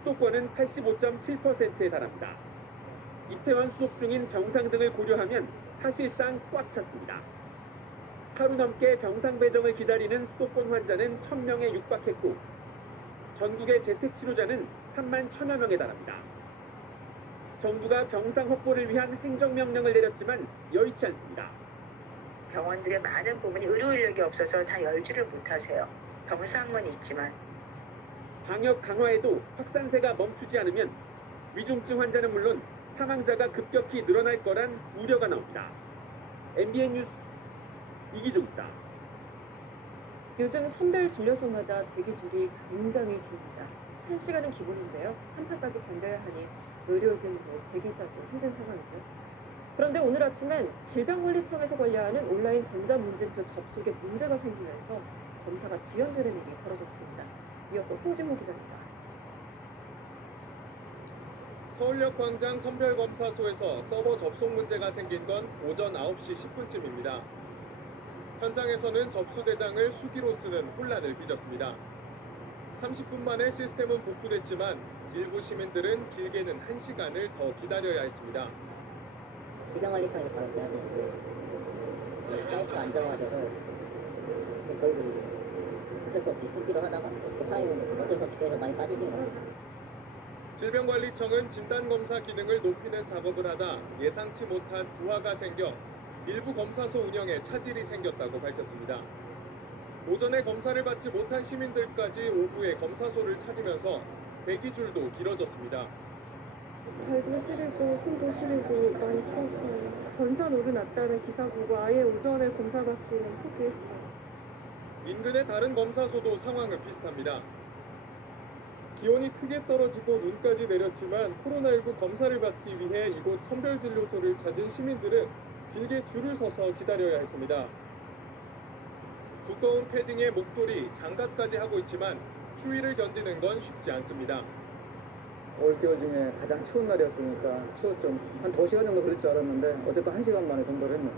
수도권은 85.7%에 달합니다. 입퇴원 수속 중인 병상 등을 고려하면 사실상 꽉 찼습니다. 하루 넘게 병상 배정을 기다리는 수도권 환자는 1,000명에 육박했고 전국의 재택치료자는 3만 1,000여 명에 달합니다. 정부가 병상 확보를 위한 행정명령을 내렸지만 여의치 않습니다. 병원들의 많은 부분이 의료 인력이 없어서 다 열지를 못하세요. 병상은 있지만. 방역 강화에도 확산세가 멈추지 않으면 위중증 환자는 물론 사망자가 급격히 늘어날 거란 우려가 나옵니다. MBN 뉴스 이기종입니다. 요즘 선별 진료소마다 대기줄이 굉장히 깁니다. 1시간은 기본인데요. 한판까지 견뎌야 하니 의료진도 대기자도 힘든 상황이죠. 그런데 오늘 아침엔 질병관리청에서 관리하는 온라인 전자문진표 접속에 문제가 생기면서 검사가 지연되는 일이 벌어졌습니다. 이어서 홍진모 기자입니다. 서울역 광장 선별검사소에서 서버 접속 문제가 생긴 건 오전 9시 10분쯤입니다. 현장에서는 접수대장을 수기로 쓰는 혼란을 빚었습니다. 30분 만에 시스템은 복구됐지만 일부 시민들은 길게는 1시간을 더 기다려야 했습니다. 질병관리청에서 바로 돼야 되는데 사이트가 안정화돼서 저희도 이제 어쩔 수 없이 쓰기로 하다가 그 사이는 어쩔 수 없이 계속 많이 빠지신 거예요. 질병관리청은 진단검사 기능을 높이는 작업을 하다 예상치 못한 부하가 생겨 일부 검사소 운영에 차질이 생겼다고 밝혔습니다. 오전에 검사를 받지 못한 시민들까지 오후에 검사소를 찾으면서 대기줄도 길어졌습니다. 발도 시리고 손도 시리고 많이 추웠어요. 전산오류 났다는 기사 보고 아예 오전에 검사 받기는 포기했어요. 인근의 다른 검사소도 상황은 비슷합니다. 기온이 크게 떨어지고 눈까지 내렸지만 코로나19 검사를 받기 위해 이곳 선별진료소를 찾은 시민들은 길게 줄을 서서 기다려야 했습니다. 두꺼운 패딩에 목도리, 장갑까지 하고 있지만 추위를 견디는 건 쉽지 않습니다. 올겨울 중에 가장 추운 날이었으니까 추웠죠. 한 2시간 정도 걸릴 줄 알았는데 어쨌든 1시간 만에 전달을 했네요.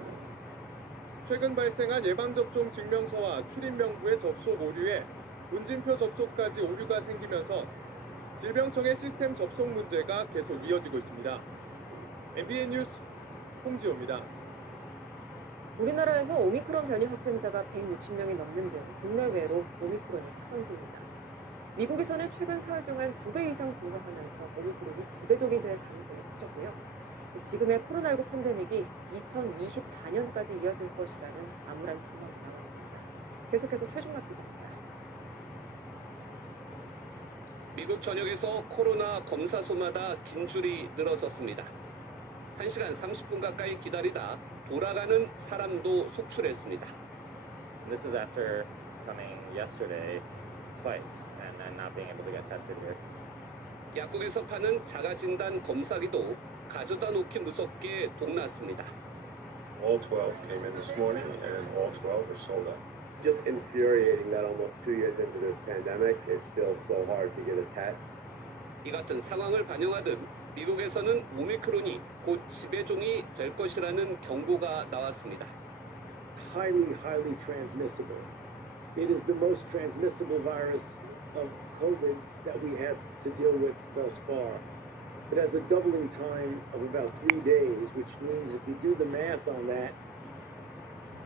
최근 발생한 예방접종 증명서와 출입명부의 접속 오류에 문진표 접속까지 오류가 생기면서 질병청의 시스템 접속 문제가 계속 이어지고 있습니다. MBN 뉴스 홍지호입니다. 우리나라에서 오미크론 변이 확진자가 160명이 넘는 등 국내외로 오미크론이 확산세입니다. 미국에서는 최근 사흘 동안 2배 이상 증가하면서 오미크론이 지배적이 될 가능성이 커졌고요. 지금의 코로나19 팬데믹이 2024년까지 이어질 것이라는 암울한 전망이 나왔습니다. 계속해서 최종락 기자입니다. 미국 전역에서 코로나 검사소마다 긴 줄이 늘어섰습니다. 1시간 30분 가까이 기다리다 돌아가는 사람도 속출했습니다. This is after coming yesterday twice and then not being able to get tested here. 약국에서 파는 자가진단 검사기도 가져다 놓기 무섭게 동났습니다. All 12 came in this morning, and all 12 are sold out. Just infuriating that almost 2 years into this pandemic, it's still so hard to get a test. 이 같은 상황을 반영하듯 미국에서는 오미크론이 곧 지배종이 될 것이라는 경고가 나왔습니다. highly transmissible. It is the most transmissible virus of COVID that we had to deal with thus far. It has a doubling time of about 3 days, which means if you do the math on that,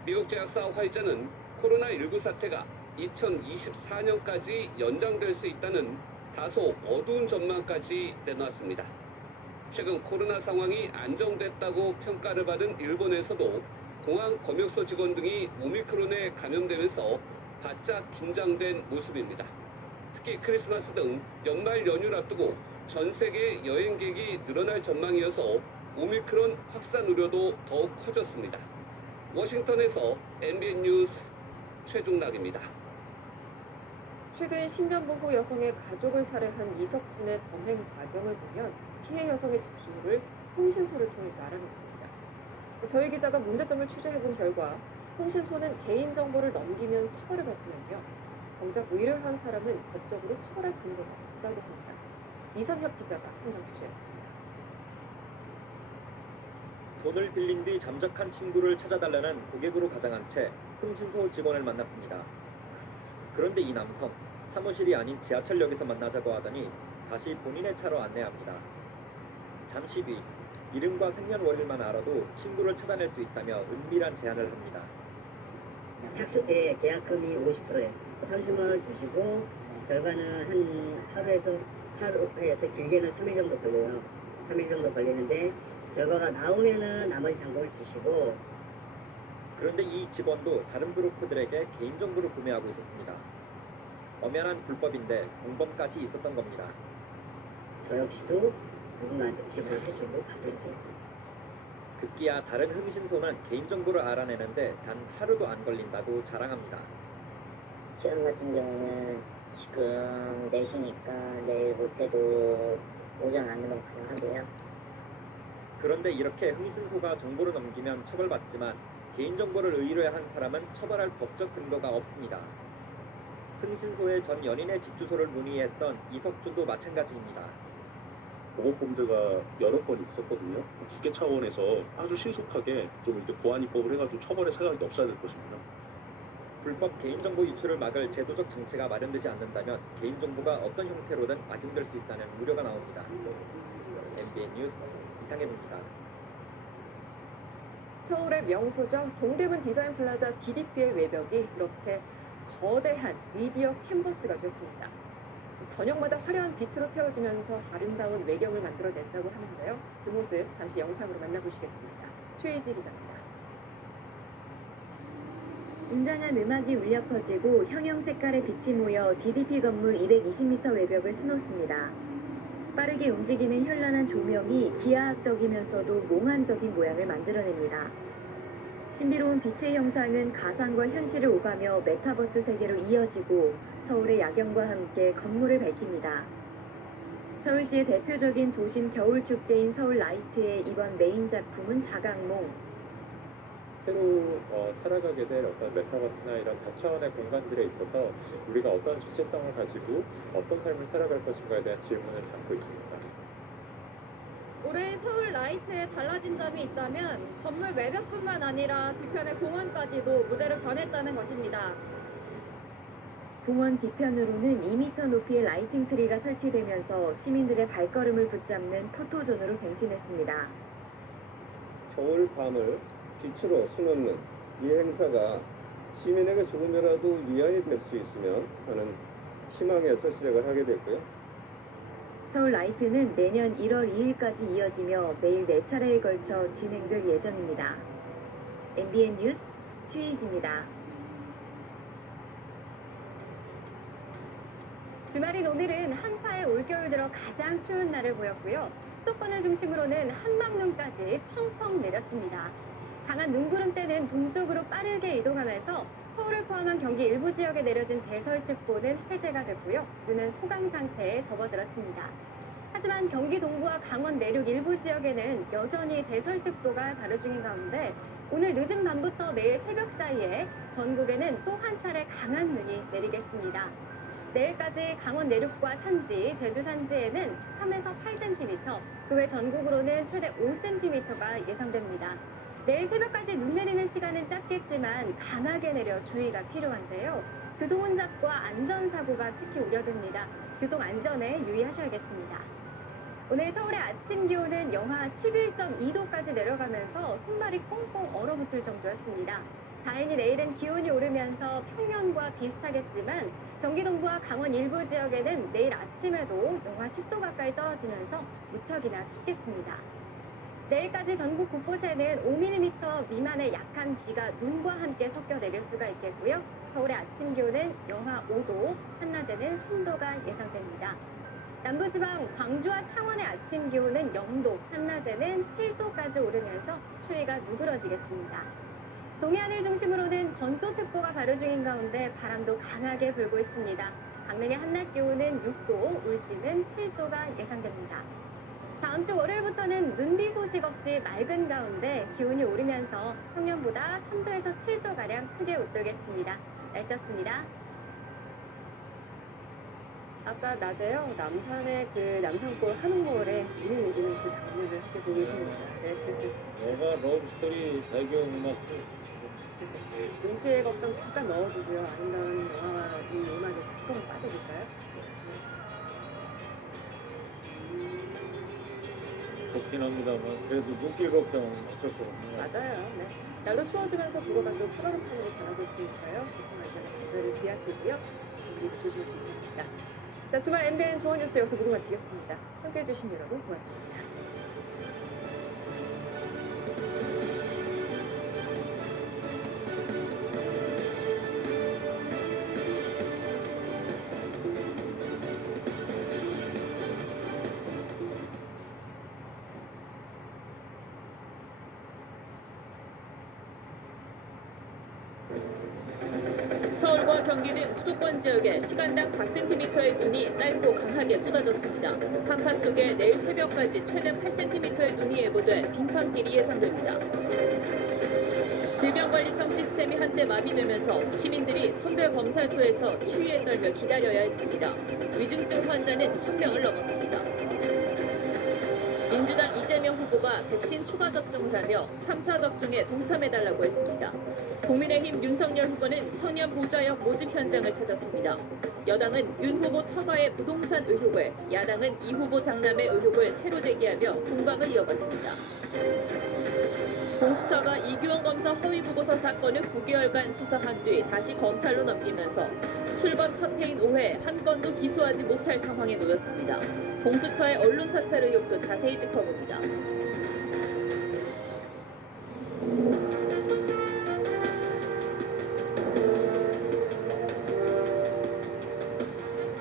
미국 제약사 화이자는 코로나19 사태가 2024년까지 연장될 수 있다는 다소 어두운 전망까지 내놨습니다. 최근 코로나 상황이 안정됐다고 평가를 받은 일본에서도 공항 검역소 직원 등이 오미크론에 감염되면서 바짝 긴장된 모습입니다. 특히 크리스마스 등 연말 연휴를 앞두고 전 세계 여행객이 늘어날 전망이어서 오미크론 확산 우려도 더욱 커졌습니다. 워싱턴에서 MBN 뉴스 최중락입니다. 최근 신변보호 여성의 가족을 살해한 이석준의 범행 과정을 보면 피해 여성의 집주를 홍신소를 통해서 알아냈습니다. 저희 기자가 문제점을 취재해본 결과 홍신소는 개인정보를 넘기면 처벌을 받지만요. 정작 의뢰한 사람은 법적으로 처벌할 근거가 없다고 합니다. 이선협 기자가 현장 취재했습니다. 돈을 빌린 뒤 잠적한 친구를 찾아달라는 고객으로 가장한 채 흥신소 직원을 만났습니다. 그런데 이 남성, 사무실이 아닌 지하철역에서 만나자고 하더니 다시 본인의 차로 안내합니다. 잠시 뒤 이름과 생년월일만 알아도 친구를 찾아낼 수 있다며 은밀한 제안을 합니다. 착수 때 계약금이 50%예요. 30만 원 주시고 결과는 한 하루에서 길게는 3일 정도 걸려요. 3일 정도 걸리는데 결과가 나오면은 나머지 잔금을 주시고. 그런데 이 직원도 다른 브로커들에게 개인정보를 구매하고 있었습니다. 엄연한 불법인데 공범까지 있었던 겁니다. 저 역시도 누군가한테 지불을 해주고 받을게요. 급기야 다른 흥신소는 개인정보를 알아내는데 단 하루도 안 걸린다고 자랑합니다. 시험 같은 경우는 지금 4시니까 내일 못해도 오전 안으로 가능하고요. 그런데 이렇게 흥신소가 정보를 넘기면 처벌받지만 개인정보를 의뢰한 사람은 처벌할 법적 근거가 없습니다. 흥신소의 전 연인의 집 주소를 문의했던 이석준도 마찬가지입니다. 보복범죄가 여러 번 있었거든요. 국회 차원에서 아주 신속하게 좀 이렇게 보안 입법을 해가지고 처벌의 생각이 없어야 될 것입니다. 불법 개인정보 유출을 막을 제도적 장치가 마련되지 않는다면 개인정보가 어떤 형태로든 악용될 수 있다는 우려가 나옵니다. MBN 뉴스 이상해입니다. 서울의 명소죠. 동대문 디자인 플라자 DDP의 외벽이 이렇게 거대한 미디어 캔버스가 됐습니다. 저녁마다 화려한 빛으로 채워지면서 아름다운 외경을 만들어냈다고 하는데요. 그 모습 잠시 영상으로 만나보시겠습니다. 최희지 기자입니다. 웅장한 음악이 울려 퍼지고 형형 색깔의 빛이 모여 DDP 건물 220m 외벽을 수놓습니다. 빠르게 움직이는 현란한 조명이 기하학적이면서도 몽환적인 모양을 만들어냅니다. 신비로운 빛의 형상은 가상과 현실을 오가며 메타버스 세계로 이어지고 서울의 야경과 함께 건물을 밝힙니다. 서울시의 대표적인 도심 겨울축제인 서울라이트의 이번 메인 작품은 자각몽. 새로 살아가게 될 어떤 메타버스나 이런 다차원의 공간들에 있어서 우리가 어떤 주체성을 가지고 어떤 삶을 살아갈 것인가에 대한 질문을 담고 있습니다. 올해 서울 라이트에 달라진 점이 있다면 건물 외벽뿐만 아니라 뒤편의 공원까지도 무대를 변했다는 것입니다. 공원 뒤편으로는 2m 높이의 라이팅 트리가 설치되면서 시민들의 발걸음을 붙잡는 포토존으로 변신했습니다. 겨울 밤을 빛으로 수놓는 이 행사가 시민에게 조금이라도 위안이 될 수 있으면 하는 희망에서 시작을 하게 됐고요. 서울 라이트는 내년 1월 2일까지 이어지며 매일 4차례에 걸쳐 진행될 예정입니다. MBN 뉴스 최희지입니다. 주말인 오늘은 한파에 올겨울 들어 가장 추운 날을 보였고요. 수도권을 중심으로는 한방눈까지 펑펑 내렸습니다. 강한 눈구름대는 동쪽으로 빠르게 이동하면서 서울을 포함한 경기 일부 지역에 내려진 대설특보는 해제가 됐고요. 눈은 소강 상태에 접어들었습니다. 하지만 경기 동부와 강원 내륙 일부 지역에는 여전히 대설특보가 발효 중인 가운데 오늘 늦은 밤부터 내일 새벽 사이에 전국에는 또 한 차례 강한 눈이 내리겠습니다. 내일까지 강원 내륙과 산지, 제주 산지에는 3에서 8cm, 그 외 전국으로는 최대 5cm가 예상됩니다. 내일 새벽까지 눈 내리는 시간은 짧겠지만 강하게 내려 주의가 필요한데요. 교통혼잡과 안전사고가 특히 우려됩니다. 교통 안전에 유의하셔야겠습니다. 오늘 서울의 아침 기온은 영하 11.2도까지 내려가면서 손발이 꽁꽁 얼어붙을 정도였습니다. 다행히 내일은 기온이 오르면서 평년과 비슷하겠지만 경기 동부와 강원 일부 지역에는 내일 아침에도 영하 10도 가까이 떨어지면서 무척이나 춥겠습니다. 내일까지 전국 곳곳에는 5mm 미만의 약한 비가 눈과 함께 섞여 내릴 수가 있겠고요. 서울의 아침 기온은 영하 5도, 한낮에는 3도가 예상됩니다. 남부지방 광주와 창원의 아침 기온은 0도, 한낮에는 7도까지 오르면서 추위가 누그러지겠습니다. 동해안을 중심으로는 건조특보가 발효 중인 가운데 바람도 강하게 불고 있습니다. 강릉의 한낮 기온은 6도, 울진은 7도가 예상됩니다. 다음 주 월요일부터는 눈비 소식 없이 맑은 가운데 기온이 오르면서 평년보다 3도에서 7도가량 크게 웃돌겠습니다. 날씨였습니다. 아까 낮에요, 남산의 그 남산골 한옥마을에 눈이 내리는 그 장면을 함께 보고 계십니다. 네. 영화 러브스토리 배경음악 눈피해 걱정 잠깐 넣어두고요. 아름다운 영화 이 음악에 조금 빠져볼까요? 좋긴 합니다만 그래도 눈길 걱정은 어쩔 수 없네요. 맞아요. 네. 날도 추워지면서 도로가도 살얼음판으로 변하고 있으니까요. 교통 안전에 간절히 기하시고요. 그리고 조심하시기 바랍니다. 자, 주말 MBN 좋은 뉴스 여기서 모두 마치겠습니다. 함께해 주신 여러분 고맙습니다. 서울과 경기는 수도권 지역에 시간당 4cm의 눈이 짧고 강하게 쏟아졌습니다. 한파 속에 내일 새벽까지 최대 8cm의 눈이 예보돼 빙판길이 예상됩니다. 질병관리청 시스템이 한때 마비되면서 시민들이 선별검사소에서 추위에 떨며 기다려야 했습니다. 위중증 환자는 1000명을 넘었습니다. 민주당 이재명 후보가 백신 추가 접종을 하며 3차 접종에 동참해달라고 했습니다. 국민의힘 윤석열 후보는 청년 보좌역 모집 현장을 찾았습니다. 여당은 윤 후보 처가의 부동산 의혹을, 야당은 이 후보 장남의 의혹을 새로 제기하며 공방을 이어갔습니다. 공수처가 이규원 검사 허위 보고서 사건을 9개월간 수사한 뒤 다시 검찰로 넘기면서 출범 첫 해인 올해 한 건도 기소하지 못할 상황에 놓였습니다. 공수처의 언론 사찰 의혹도 자세히 짚어봅니다.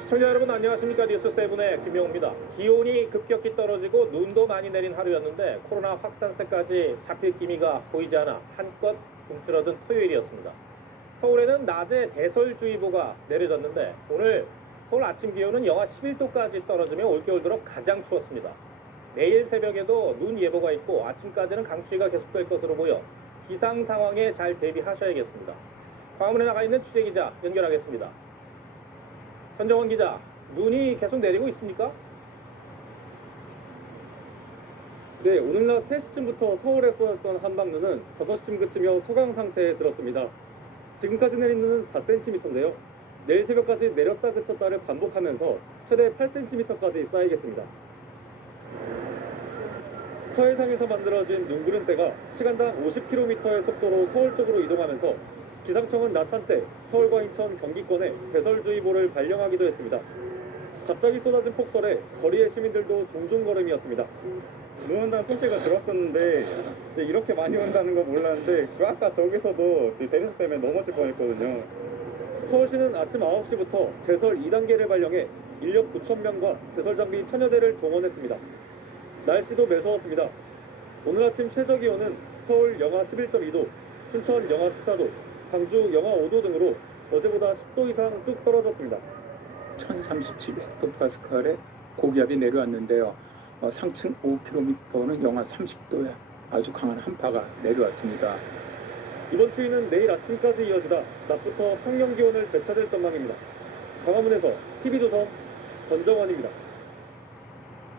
시청자 여러분 안녕하십니까. 뉴스7의 김영우입니다. 기온이 급격히 떨어지고 눈도 많이 내린 하루였는데 코로나 확산세까지 잡힐 기미가 보이지 않아 한껏 움츠러든 토요일이었습니다. 서울에는 낮에 대설주의보가 내려졌는데 오늘 서울 아침 기온은 영하 11도까지 떨어지며 올겨울 들어 가장 추웠습니다. 내일 새벽에도 눈 예보가 있고 아침까지는 강추위가 계속될 것으로 보여 기상 상황에 잘 대비하셔야겠습니다. 광화문에 나가 있는 취재기자 연결하겠습니다. 전정원 기자, 눈이 계속 내리고 있습니까? 네, 오늘 낮 3시쯤부터 서울에 쏟아졌던 한방눈은 5시쯤 그치며 소강 상태에 들었습니다. 지금까지 내린 눈은 4cm인데요. 내일 새벽까지 내렸다 그쳤다를 반복하면서 최대 8cm까지 쌓이겠습니다. 서해상에서 만들어진 눈구름대가 시간당 50km의 속도로 서울 쪽으로 이동하면서 기상청은 낮 한때 서울과 인천, 경기권에 대설주의보를 발령하기도 했습니다. 갑자기 쏟아진 폭설에 거리의 시민들도 종종걸음이었습니다. 눈 온다는 소식가 들었었는데 이렇게 많이 온다는 거 몰랐는데 아까 저기서도 대리석 때문에 넘어질 뻔했거든요. 서울시는 아침 9시부터 제설 2단계를 발령해 인력 9,000명과 제설 장비 1,000여 대를 동원했습니다. 날씨도 매서웠습니다. 오늘 아침 최저기온은 서울 영하 11.2도, 춘천 영하 14도, 광주 영하 5도 등으로 어제보다 10도 이상 뚝 떨어졌습니다. 1037헥토파스칼의 고기압이 내려왔는데요. 상층 5km는 영하 30도에 아주 강한 한파가 내려왔습니다. 이번 추위는 내일 아침까지 이어지다 낮부터 평년 기온을 되찾을 전망입니다. 광화문에서 TV조선 전정원입니다.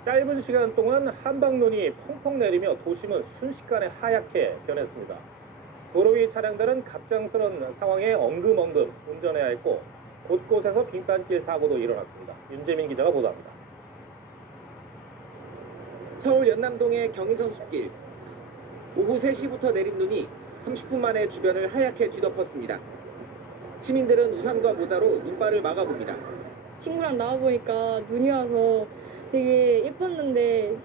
짧은 시간 동안 한방눈이 펑펑 내리며 도심은 순식간에 하얗게 변했습니다. 도로 위 차량들은 갑작스런 상황에 엉금엉금 운전해야 했고 곳곳에서 빙판길 사고도 일어났습니다. 윤재민 기자가 보도합니다. 서울 연남동의 경인선 숲길. 오후 3시부터 내린 눈이 30분 만에 주변을 하얗게 뒤덮었습니다. 시민들은 우산과 모자로 눈발을 막아봅니다. 친구랑 나와보니까 눈이 와서 되게 예뻤는데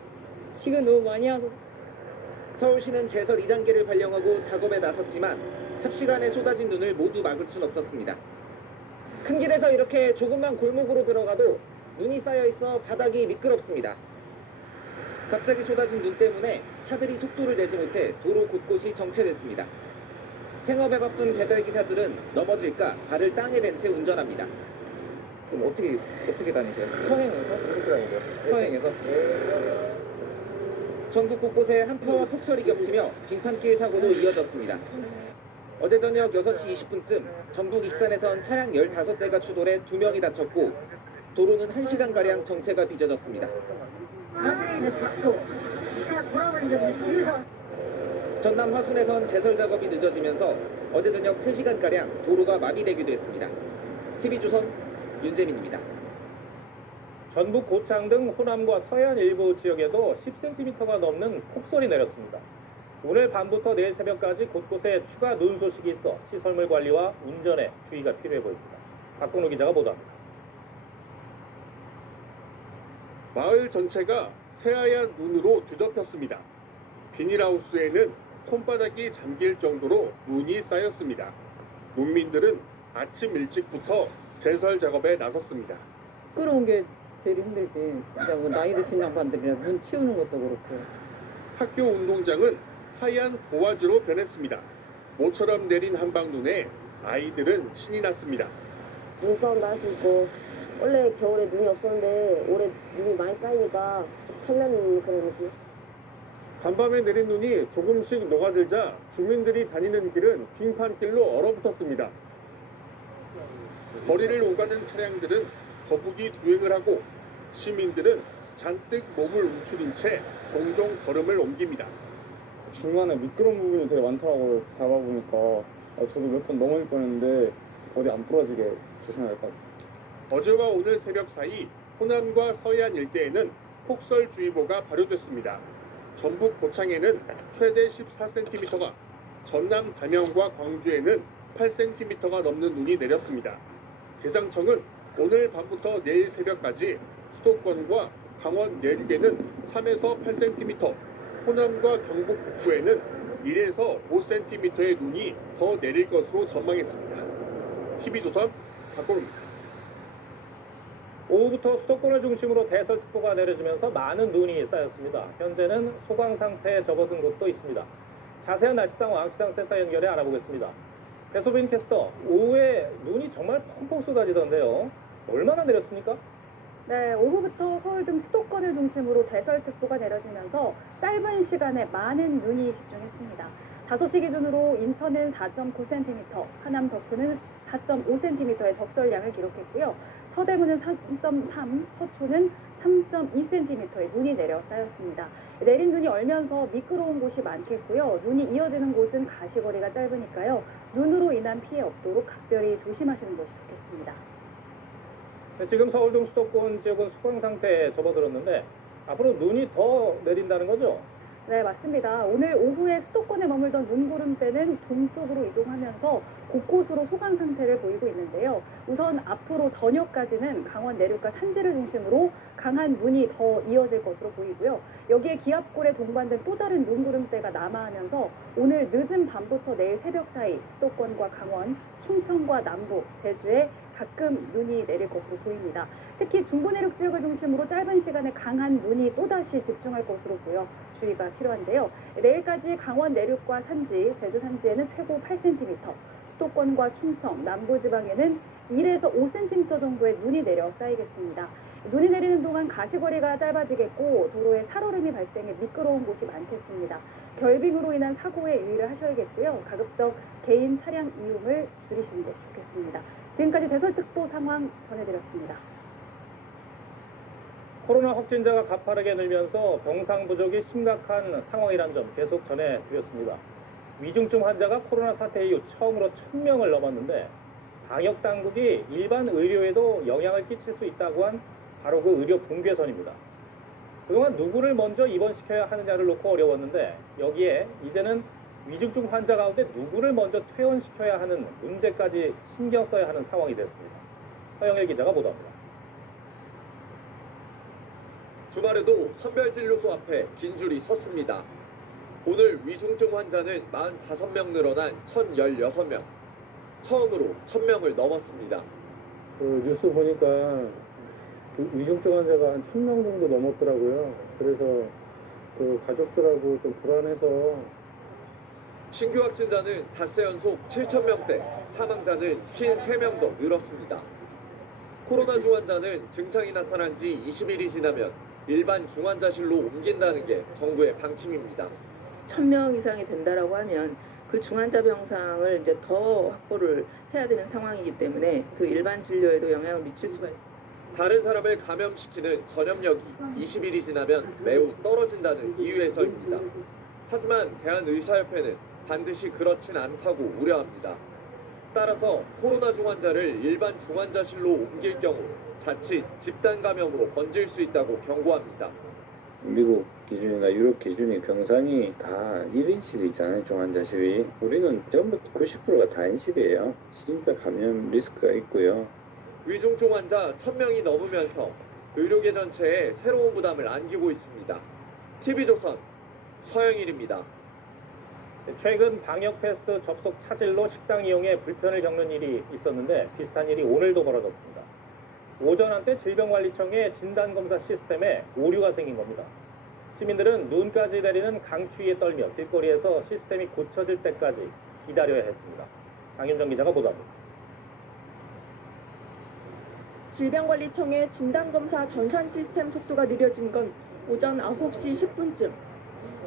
지금 너무 많이 와서. 서울시는 제설 2단계를 발령하고 작업에 나섰지만 삽시간에 쏟아진 눈을 모두 막을 순 없었습니다. 큰 길에서 이렇게 조금만 골목으로 들어가도 눈이 쌓여 있어 바닥이 미끄럽습니다. 갑자기 쏟아진 눈 때문에 차들이 속도를 내지 못해 도로 곳곳이 정체됐습니다. 생업에 바쁜 배달기사들은 넘어질까 발을 땅에 댄 채 운전합니다. 그럼 어떻게 다니세요? 서행해서? 어떻게 다니세요? 서행해서? 전국 곳곳에 한파와 폭설이 겹치며 빙판길 사고도 이어졌습니다. 어제 저녁 6시 20분쯤 전북 익산에선 차량 15대가 추돌해 2명이 다쳤고 도로는 1시간가량 정체가 빚어졌습니다. 전남 화순에선 제설 작업이 늦어지면서 어제 저녁 3시간가량 도로가 마비되기도 했습니다. TV조선 윤재민입니다. 전북 고창 등 호남과 서해안 일부 지역에도 10cm가 넘는 폭설이 내렸습니다. 오늘 밤부터 내일 새벽까지 곳곳에 추가 눈 소식이 있어 시설물 관리와 운전에 주의가 필요해 보입니다. 박건우 기자가 보도합니다. 마을 전체가 새하얀 눈으로 뒤덮였습니다. 비닐하우스에는 손바닥이 잠길 정도로 눈이 쌓였습니다. 농민들은 아침 일찍부터 제설 작업에 나섰습니다. 끌어온 게 제일 힘들지. 이제 뭐 나이 드신 양반들이라 눈 치우는 것도 그렇고. 학교 운동장은 하얀 도화지로 변했습니다. 모처럼 내린 한방눈에 아이들은 신이 났습니다. 눈싸움도 할 수 있고 원래 겨울에 눈이 없었는데 올해 눈이 많이 쌓이니까 설레는 그런 느낌. 간밤에 내린 눈이 조금씩 녹아들자 주민들이 다니는 길은 빙판길로 얼어붙었습니다. 거리를 오가는 차량들은 거북이 주행을 하고 시민들은 잔뜩 몸을 움츠린 채 종종 걸음을 옮깁니다. 중간에 미끄러운 부분이 되게 많더라고요. 밟아보니까 저도 몇 번 넘어질 뻔했는데 어디 안 부러지게 조심하겠다. 어제와 오늘 새벽 사이 호남과 서해안 일대에는 폭설주의보가 발효됐습니다. 전북 고창에는 최대 14cm가, 전남 담양과 광주에는 8cm가 넘는 눈이 내렸습니다. 기상청은 오늘 밤부터 내일 새벽까지 수도권과 강원 내륙에는 3에서 8cm, 호남과 경북 북부에는 1에서 5cm의 눈이 더 내릴 것으로 전망했습니다. TV조선 박건우입니다. 오후부터 수도권을 중심으로 대설특보가 내려지면서 많은 눈이 쌓였습니다. 현재는 소강 상태에 접어든 곳도 있습니다. 자세한 날씨 상황 기상센터 연결해 알아보겠습니다. 배소빈 캐스터, 오후에 눈이 정말 펑펑 쏟아지던데요. 얼마나 내렸습니까? 네, 오후부터 서울 등 수도권을 중심으로 대설특보가 내려지면서 짧은 시간에 많은 눈이 집중했습니다. 5시 기준으로 인천은 4.9cm, 하남 덕후는 4.5cm의 적설량을 기록했고요. 서대문은 3.3, 서초는 3.2cm의 눈이 내려 쌓였습니다. 내린 눈이 얼면서 미끄러운 곳이 많겠고요. 눈이 이어지는 곳은 가시거리가 짧으니까요. 눈으로 인한 피해 없도록 각별히 조심하시는 것이 좋겠습니다. 네, 지금 서울 등 수도권 지역은 수강 상태에 접어들었는데 앞으로 눈이 더 내린다는 거죠? 네, 맞습니다. 오늘 오후에 수도권에 머물던 눈구름대는 동쪽으로 이동하면서 곳곳으로 소강 상태를 보이고 있는데요. 우선 앞으로 저녁까지는 강원 내륙과 산지를 중심으로 강한 눈이 더 이어질 것으로 보이고요. 여기에 기압골에 동반된 또 다른 눈구름대가 남하하면서 오늘 늦은 밤부터 내일 새벽 사이 수도권과 강원, 충청과 남부, 제주에 가끔 눈이 내릴 것으로 보입니다. 특히 중부 내륙 지역을 중심으로 짧은 시간에 강한 눈이 또다시 집중할 것으로 보여 주의가 필요한데요. 내일까지 강원 내륙과 산지, 제주 산지에는 최고 8cm, 수도권과 충청, 남부지방에는 1에서 5cm 정도의 눈이 내려 쌓이겠습니다. 눈이 내리는 동안 가시거리가 짧아지겠고 도로에 살얼음이 발생해 미끄러운 곳이 많겠습니다. 결빙으로 인한 사고에 유의를 하셔야겠고요. 가급적 개인 차량 이용을 줄이시는 것이 좋겠습니다. 지금까지 대설특보 상황 전해드렸습니다. 코로나 확진자가 가파르게 늘면서 병상 부족이 심각한 상황이라는 점 계속 전해드렸습니다. 위중증 환자가 코로나 사태 이후 처음으로 1000명을 넘었는데 방역 당국이 일반 의료에도 영향을 끼칠 수 있다고 한 바로 그 의료 붕괴선입니다. 그동안 누구를 먼저 입원시켜야 하느냐를 놓고 어려웠는데 여기에 이제는 위중증 환자 가운데 누구를 먼저 퇴원시켜야 하는 문제까지 신경 써야 하는 상황이 됐습니다. 서영일 기자가 보도합니다. 주말에도 선별진료소 앞에 긴 줄이 섰습니다. 오늘 위중증 환자는 45명 늘어난 1016명. 처음으로 1000명을 넘었습니다. 그 뉴스 보니까 위중증 환자가 한 1000명 정도 넘었더라고요. 그래서 그 가족들하고 좀 불안해서 신규 확진자는 닷새 연속 7,000명대, 사망자는 53명 더 늘었습니다. 코로나 중환자는 증상이 나타난 지 20일이 지나면 일반 중환자실로 옮긴다는 게 정부의 방침입니다. 1000명 이상이 된다라고 하면 그 중환자 병상을 이제 더 확보를 해야 되는 상황이기 때문에 그 일반 진료에도 영향을 미칠 수가 있습니다. 다른 사람을 감염시키는 전염력이 20일이 지나면 매우 떨어진다는 이유에서입니다. 하지만 대한의사협회는 반드시 그렇진 않다고 우려합니다. 따라서 코로나 중환자를 일반 중환자실로 옮길 경우 자칫 집단 감염으로 번질 수 있다고 경고합니다. 미국 기준이나 유럽 기준이 병상이 다 1인실이잖아요, 중환자실이. 우리는 전부 90%가 다인실이에요. 진짜 감염 리스크가 있고요. 위중증 환자 1000명이 넘으면서 의료계 전체에 새로운 부담을 안기고 있습니다. TV조선 서영일입니다. 최근 방역 패스 접속 차질로 식당 이용에 불편을 겪는 일이 있었는데 비슷한 일이 오늘도 벌어졌습니다. 오전 한때 질병관리청의 진단검사 시스템에 오류가 생긴 겁니다. 시민들은 눈까지 내리는 강추위에 떨며 길거리에서 시스템이 고쳐질 때까지 기다려야 했습니다. 장윤정 기자가 보도합니다. 질병관리청의 진단검사 전산 시스템 속도가 느려진 건 오전 9시 10분쯤.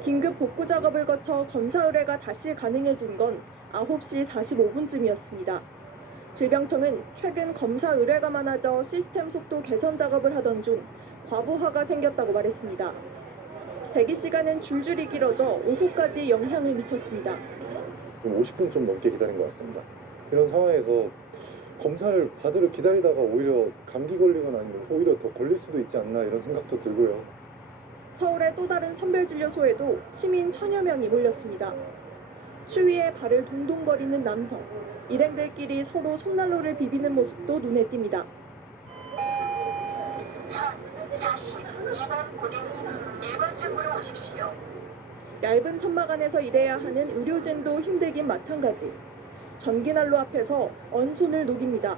긴급 복구 작업을 거쳐 검사 의뢰가 다시 가능해진 건 9시 45분쯤이었습니다. 질병청은 최근 검사 의뢰가 많아져 시스템 속도 개선 작업을 하던 중 과부하가 생겼다고 말했습니다. 대기 시간은 줄줄이 길어져 오후까지 영향을 미쳤습니다. 50분 좀 넘게 기다린 것 같습니다. 이런 상황에서 검사를 받으러 기다리다가 오히려 감기 걸리거나 아니면 오히려 더 걸릴 수도 있지 않나 이런 생각도 들고요. 서울의 또 다른 선별진료소에도 시민 1000여 명이 몰렸습니다. 추위에 발을 동동거리는 남성, 일행들끼리 서로 손난로를 비비는 모습도 눈에 띕니다. 1042번 고객님, 1번 창구로 오십시오. 얇은 천막 안에서 일해야 하는 의료진도 힘들긴 마찬가지. 전기난로 앞에서 언손을 녹입니다.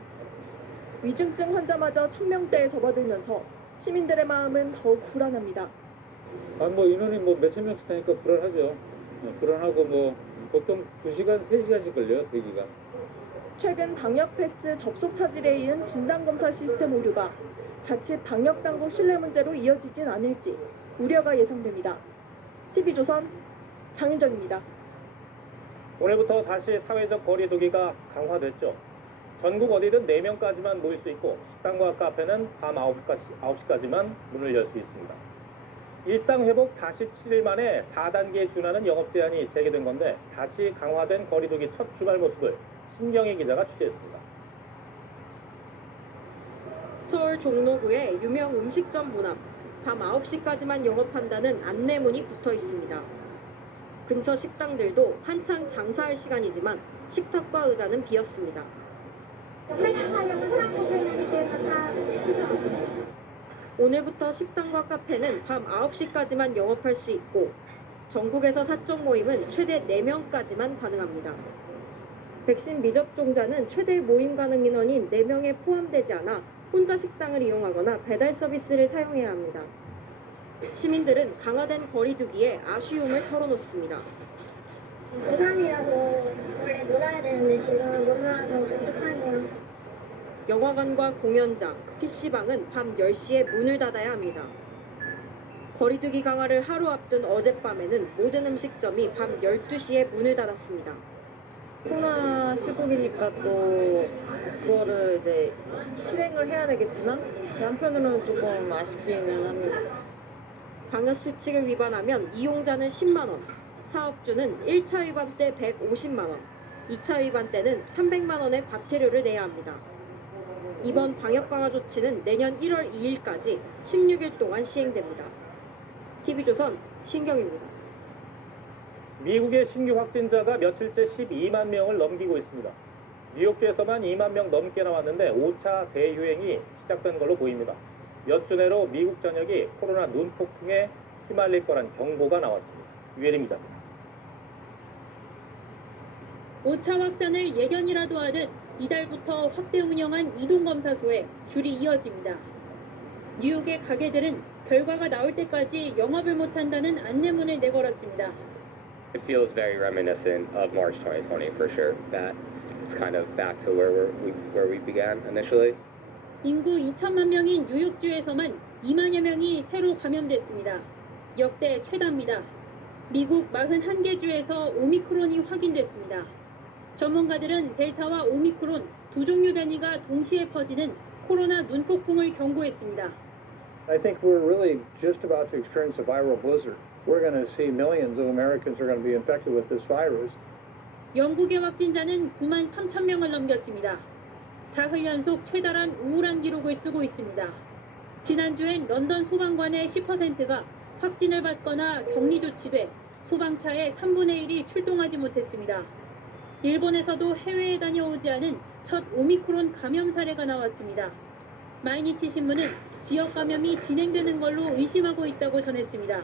위중증 환자마저 1000명대에 접어들면서 시민들의 마음은 더욱 불안합니다. 인원이 몇천 명씩 되니까 불안하죠. 불안하고 보통 2시간, 3시간씩 걸려요, 대기가. 최근 방역 패스 접속 차질에 이은 진단검사 시스템 오류가 자칫 방역 당국 신뢰 문제로 이어지진 않을지 우려가 예상됩니다. TV조선 장윤정입니다. 오늘부터 다시 사회적 거리 두기가 강화됐죠. 전국 어디든 4명까지만 모일 수 있고 식당과 카페는 밤 9시까지만 문을 열 수 있습니다. 일상 회복 47일 만에 4단계에 준하는 영업 제한이 재개된 건데 다시 강화된 거리 두기 첫 주말 모습을 신경희 기자가 취재했습니다. 서울 종로구의 유명 음식점 문 앞, 밤 9시까지만 영업한다는 안내문이 붙어 있습니다. 근처 식당들도 한창 장사할 시간이지만 식탁과 의자는 비었습니다. 오늘부터 식당과 카페는 밤 9시까지만 영업할 수 있고 전국에서 사적 모임은 최대 4명까지만 가능합니다. 백신 미접종자는 최대 모임 가능 인원인 4명에 포함되지 않아 혼자 식당을 이용하거나 배달 서비스를 사용해야 합니다. 시민들은 강화된 거리두기에 아쉬움을 털어놓습니다. 고3이라서 원래 놀아야 되는데 지금 못 놀아서 좀 속상해요. 영화관과 공연장, PC방은 밤 10시에 문을 닫아야 합니다. 거리두기 강화를 하루 앞둔 어젯밤에는 모든 음식점이 밤 12시에 문을 닫았습니다. 코로나 시국이니까 또 그거를 이제 실행을 해야 되겠지만 한편으로는 조금 아쉽기는 합니다. 방역수칙을 위반하면 이용자는 10만 원, 사업주는 1차 위반 때 150만 원, 2차 위반 때는 300만 원의 과태료를 내야 합니다. 이번 방역 강화 조치는 내년 1월 2일까지 16일 동안 시행됩니다. TV조선 신경입니다. 미국의 신규 확진자가 며칠째 12만 명을 넘기고 있습니다. 뉴욕주에서만 2만 명 넘게 나왔는데 5차 대유행이 시작된 걸로 보입니다. 몇 주 내로 미국 전역이 코로나 눈폭풍에 휘말릴 거란 경고가 나왔습니다. 유혜림 기자입니다. 5차 확산을 예견이라도 하듯 이달부터 확대 운영한 이동검사소에 줄이 이어집니다. 뉴욕의 가게들은 결과가 나올 때까지 영업을 못한다는 안내문을 내걸었습니다. It feels very reminiscent of March 2020 for sure. That it's kind of back to where we began initially. 인구 2천만 명인 뉴욕주에서만 2만여 명이 새로 감염됐습니다. 역대 최다입니다. 미국 41개 주에서 오미크론이 확인됐습니다. 전문가들은 델타와 오미크론 두 종류 변이가 동시에 퍼지는 코로나 눈폭풍을 경고했습니다. I think we're really just about to experience a viral blizzard. We're going to see millions of Americans are going to be infected with this virus. 영국의 확진자는 9만 3천 명을 넘겼습니다. 사흘 연속 최다란 우울한 기록을 쓰고 있습니다. 지난주엔 런던 소방관의 10%가 확진을 받거나 격리 조치돼 소방차의 3분의 1이 출동하지 못했습니다. 일본에서도 해외에 다녀오지 않은 첫 오미크론 감염 사례가 나왔습니다. 마이니치 신문은 지역 감염이 진행되는 걸로 의심하고 있다고 전했습니다.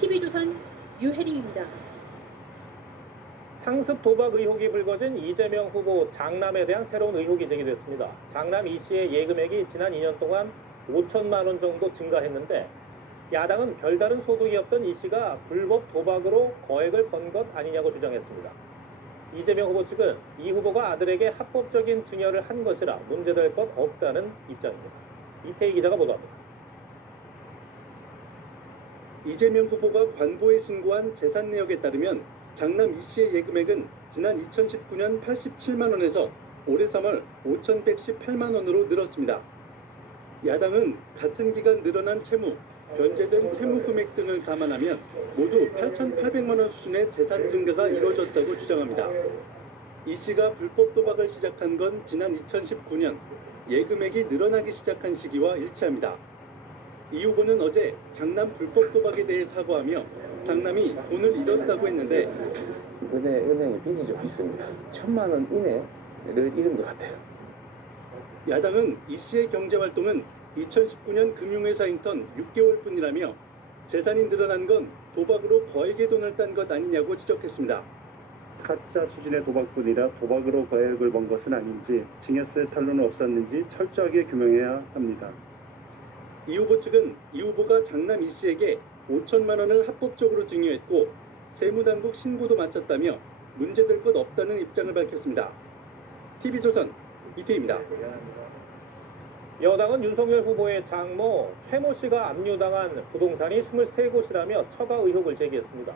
TV조선 유혜림입니다. 상습 도박 의혹이 불거진 이재명 후보 장남에 대한 새로운 의혹이 제기됐습니다. 장남 이 씨의 예금액이 지난 2년 동안 5천만 원 정도 증가했는데 야당은 별다른 소득이 없던 이 씨가 불법 도박으로 거액을 번 것 아니냐고 주장했습니다. 이재명 후보 측은 이 후보가 아들에게 합법적인 증여를 한 것이라 문제될 것 없다는 입장입니다. 이태희 기자가 보도합니다. 이재명 후보가 관고에 신고한 재산 내역에 따르면 장남 이 씨의 예금액은 지난 2019년 87만 원에서 올해 3월 5,118만 원으로 늘었습니다. 야당은 같은 기간 늘어난 채무, 변제된 채무 금액 등을 감안하면 모두 8,800만 원 수준의 재산 증가가 이루어졌다고 주장합니다. 이 씨가 불법 도박을 시작한 건 지난 2019년, 예금액이 늘어나기 시작한 시기와 일치합니다. 이 후보는 어제 장남 불법 도박에 대해 사과하며 장남이 돈을 잃었다고 했는데 은행에 빚이 좀 있습니다. 1,000만 원 이내를 잃은 것 같아요. 야당은 이 씨의 경제활동은 2019년 금융회사 인턴 6개월뿐이라며 재산이 늘어난 건 도박으로 거액의 돈을 딴 것 아니냐고 지적했습니다. 타짜 수준의 도박뿐이라 도박으로 거액을 번 것은 아닌지 증여세 탄로는 없었는지 철저하게 규명해야 합니다. 이 후보 측은 이 후보가 장남 이 씨에게 5천만 원을 합법적으로 증여했고 세무당국 신고도 마쳤다며 문제될 것 없다는 입장을 밝혔습니다. TV조선 이태희입니다. 여당은 윤석열 후보의 장모 최모 씨가 압류당한 부동산이 23곳이라며 처가 의혹을 제기했습니다.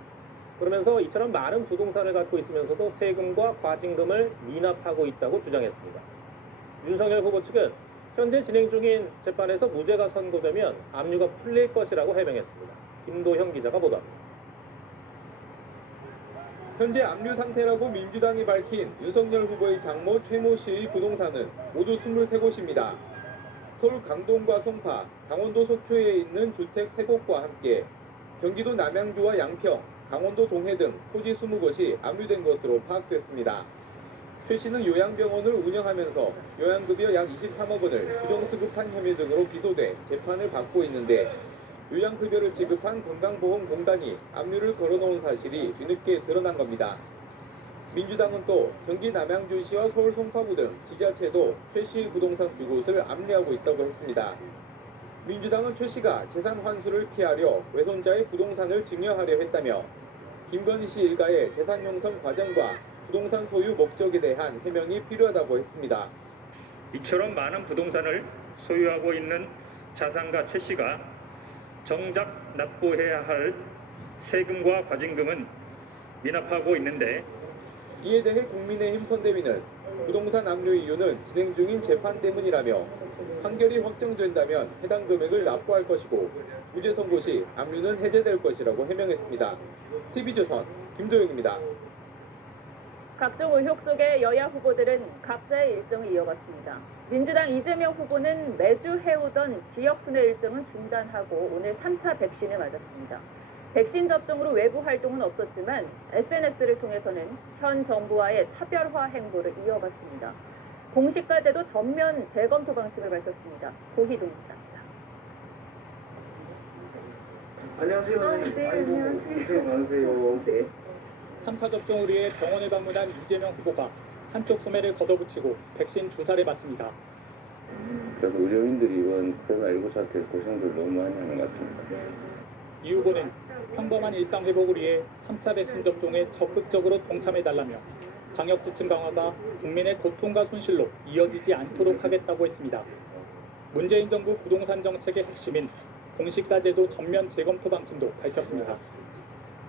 그러면서 이처럼 많은 부동산을 갖고 있으면서도 세금과 과징금을 미납하고 있다고 주장했습니다. 윤석열 후보 측은 현재 진행 중인 재판에서 무죄가 선고되면 압류가 풀릴 것이라고 해명했습니다. 김도형 기자가 보도합니다. 현재 압류 상태라고 민주당이 밝힌 윤석열 후보의 장모 최모 씨의 부동산은 모두 23곳입니다. 서울 강동과 송파, 강원도 속초에 있는 주택 3곳과 함께 경기도 남양주와 양평, 강원도 동해 등 토지 20곳이 압류된 것으로 파악됐습니다. 최 씨는 요양병원을 운영하면서 요양급여 약 23억 원을 부정수급한 혐의 등으로 기소돼 재판을 받고 있는데 요양급여를 지급한 건강보험공단이 압류를 걸어놓은 사실이 뒤늦게 드러난 겁니다. 민주당은 또 경기 남양주시와 서울 송파구 등 지자체도 최 씨의 부동산 2곳을 압류하고 있다고 했습니다. 민주당은 최 씨가 재산 환수를 피하려 외손자의 부동산을 증여하려 했다며 김건희 씨 일가의 재산 형성 과정과 부동산 소유 목적에 대한 해명이 필요하다고 했습니다. 이처럼 많은 부동산을 소유하고 있는 자산가 최 씨가 정작 납부해야 할 세금과 과징금은 미납하고 있는데 이에 대해 국민의힘 선대위는 부동산 압류 이유는 진행 중인 재판 때문이라며 판결이 확정된다면 해당 금액을 납부할 것이고 무죄 선고 시 압류는 해제될 것이라고 해명했습니다. TV조선 김도영입니다. 각종 의혹 속에 여야 후보들은 각자의 일정을 이어갔습니다. 민주당 이재명 후보는 매주 해오던 지역순회 일정은 중단하고 오늘 3차 백신을 맞았습니다. 백신 접종으로 외부 활동은 없었지만 SNS를 통해서는 현 정부와의 차별화 행보를 이어갔습니다. 공식과제도 전면 재검토 방침을 밝혔습니다. 고희동 기자입니다. 안녕하세요. 네, 안녕하세요. 많으세요. 네. 3차 접종을 위해 병원을 방문한 이재명 후보가 한쪽 소매를 걷어붙이고 백신 주사를 맞습니다. 그래서 의료인들이 이번 코로나19 사태에서 고생들 너무 많이 하는 것 같습니다. 이 후보는 평범한 일상 회복을 위해 3차 백신 접종에 적극적으로 동참해달라며 방역 지침 강화가 국민의 고통과 손실로 이어지지 않도록 하겠다고 했습니다. 문재인 정부 부동산 정책의 핵심인 공시가제도 전면 재검토 방침도 밝혔습니다.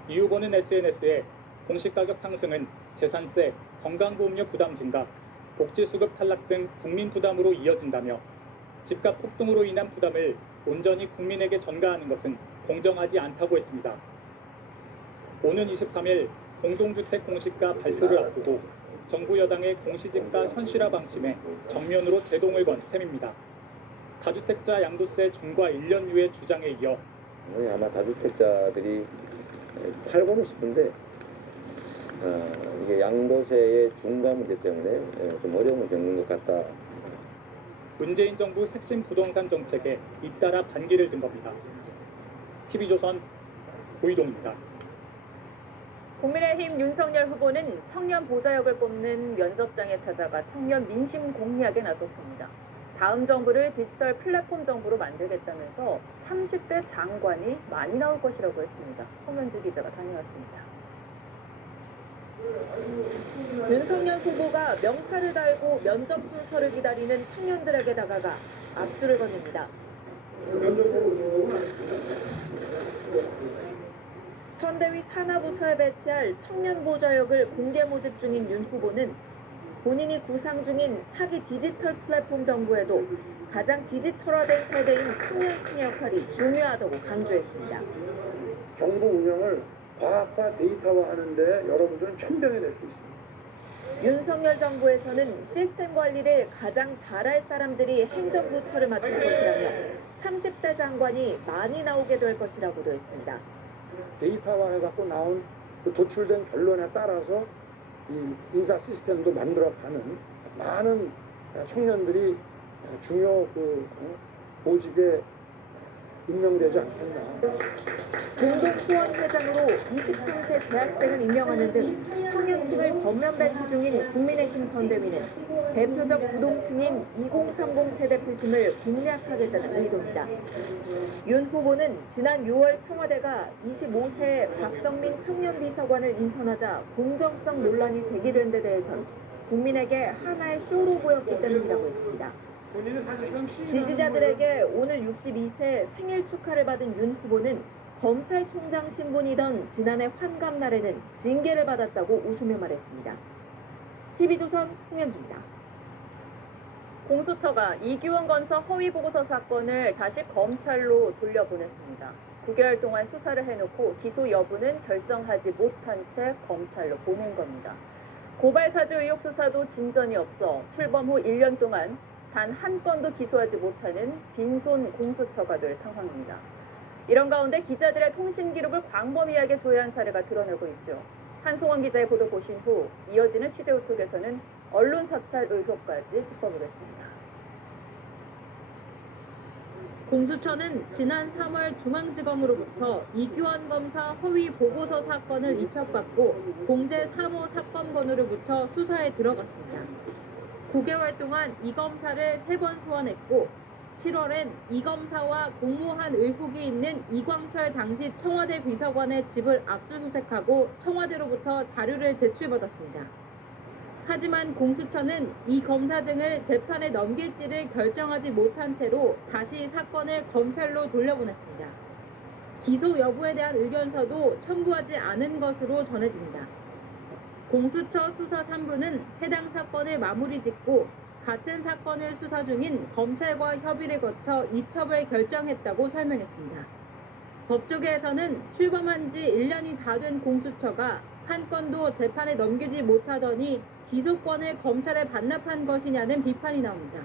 이 후보는 SNS에 공시가격 상승은 재산세, 건강보험료 부담 증가, 복지수급 탈락 등 국민 부담으로 이어진다며 집값 폭등으로 인한 부담을 온전히 국민에게 전가하는 것은 공정하지 않다고 했습니다. 오는 23일 공동주택 공시가 발표를 앞두고 정부 여당의 공시지가 현실화 방침에 정면으로 제동을 건 셈입니다. 다주택자 양도세 중과 1년 유예 주장에 이어 아마 다주택자들이 팔고는 싶은데 이게 양도세의 중과 문제 때문에 좀 어려움을 겪는 것 같다. 문재인 정부 핵심 부동산 정책에 잇따라 반기를 든 겁니다. TV조선 고희동입니다. 국민의힘 윤석열 후보는 청년 보좌역을 뽑는 면접장에 찾아가 청년 민심 공략에 나섰습니다. 다음 정부를 디지털 플랫폼 정부로 만들겠다면서 30대 장관이 많이 나올 것이라고 했습니다. 홍현주 기자가 다녀왔습니다. 윤석열 후보가 명찰을 달고 면접 순서를 기다리는 청년들에게 다가가 악수를 건넵니다. 선대위 산하부서에 배치할 청년 보좌역을 공개 모집 중인 윤 후보는 본인이 구상 중인 차기 디지털 플랫폼 정부에도 가장 디지털화된 세대인 청년층의 역할이 중요하다고 강조했습니다. 정부 운영을 과학화 데이터화하는데 여러분들은 천병이 될 수 있습니다. 윤석열 정부에서는 시스템 관리를 가장 잘할 사람들이 행정부처를 맡을 것이라며 30대 장관이 많이 나오게 될 것이라고도 했습니다. 데이터화해갖고 나온 그 도출된 결론에 따라서 이 인사 시스템도 만들어가는 많은 청년들이 중요 보직에 임명되지 않겠나. 공동후원회장으로 23세 대학생을 임명하는 등 청년층을 전면 배치 중인 국민의힘 선대위는 대표적 부동층인 2030 세대 표심을 공략하겠다는 의도입니다. 윤 후보는 지난 6월 청와대가 25세 박성민 청년비서관을 인선하자 공정성 논란이 제기된 데 대해선 국민에게 하나의 쇼로 보였기 때문이라고 했습니다. 지지자들에게 오늘 62세 생일 축하를 받은 윤 후보는 검찰총장 신분이던 지난해 환갑날에는 징계를 받았다고 웃으며 말했습니다. TV조선 홍현주입니다. 공수처가 이규원 검사 허위 보고서 사건을 다시 검찰로 돌려보냈습니다. 9개월 동안 수사를 해놓고 기소 여부는 결정하지 못한 채 검찰로 보낸 겁니다. 고발 사주 의혹 수사도 진전이 없어 출범 후 1년 동안 단 한 건도 기소하지 못하는 빈손 공수처가 될 상황입니다. 이런 가운데 기자들의 통신 기록을 광범위하게 조회한 사례가 드러나고 있죠. 한송원 기자의 보도 보신 후 이어지는 취재우톡에서는 언론 사찰 의혹까지 짚어보겠습니다. 공수처는 지난 3월 중앙지검으로부터 이규원 검사 허위 보고서 사건을 이첩받고 공제 3호 사건 번호를 붙여 수사에 들어갔습니다. 9개월 동안 이 검사를 3번 소환했고 7월엔 이 검사와 공모한 의혹이 있는 이광철 당시 청와대 비서관의 집을 압수수색하고 청와대로부터 자료를 제출받았습니다. 하지만 공수처는 이 검사 등을 재판에 넘길지를 결정하지 못한 채로 다시 사건을 검찰로 돌려보냈습니다. 기소 여부에 대한 의견서도 첨부하지 않은 것으로 전해집니다. 공수처 수사 3부는 해당 사건을 마무리 짓고 같은 사건을 수사 중인 검찰과 협의를 거쳐 이첩을 결정했다고 설명했습니다. 법조계에서는 출범한 지 1년이 다 된 공수처가 한 건도 재판에 넘기지 못하더니 기소권을 검찰에 반납한 것이냐는 비판이 나옵니다.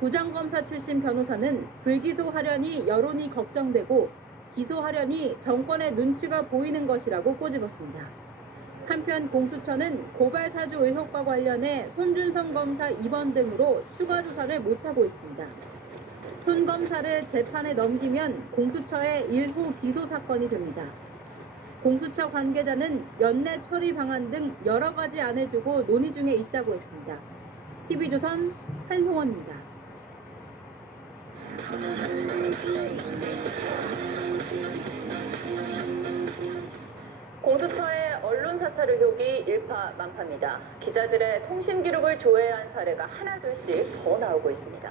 부장검사 출신 변호사는 불기소하려니 여론이 걱정되고 기소하려니 정권의 눈치가 보이는 것이라고 꼬집었습니다. 한편 공수처는 고발 사주 의혹과 관련해 손준성 검사 입원 등으로 추가 조사를 못하고 있습니다. 손 검사를 재판에 넘기면 공수처의 일부 기소 사건이 됩니다. 공수처 관계자는 연내 처리 방안 등 여러 가지 안을 두고 논의 중에 있다고 했습니다. TV조선 한송원입니다. 공수처의 언론 사찰 의혹이 일파만파입니다. 기자들의 통신 기록을 조회한 사례가 하나둘씩 더 나오고 있습니다.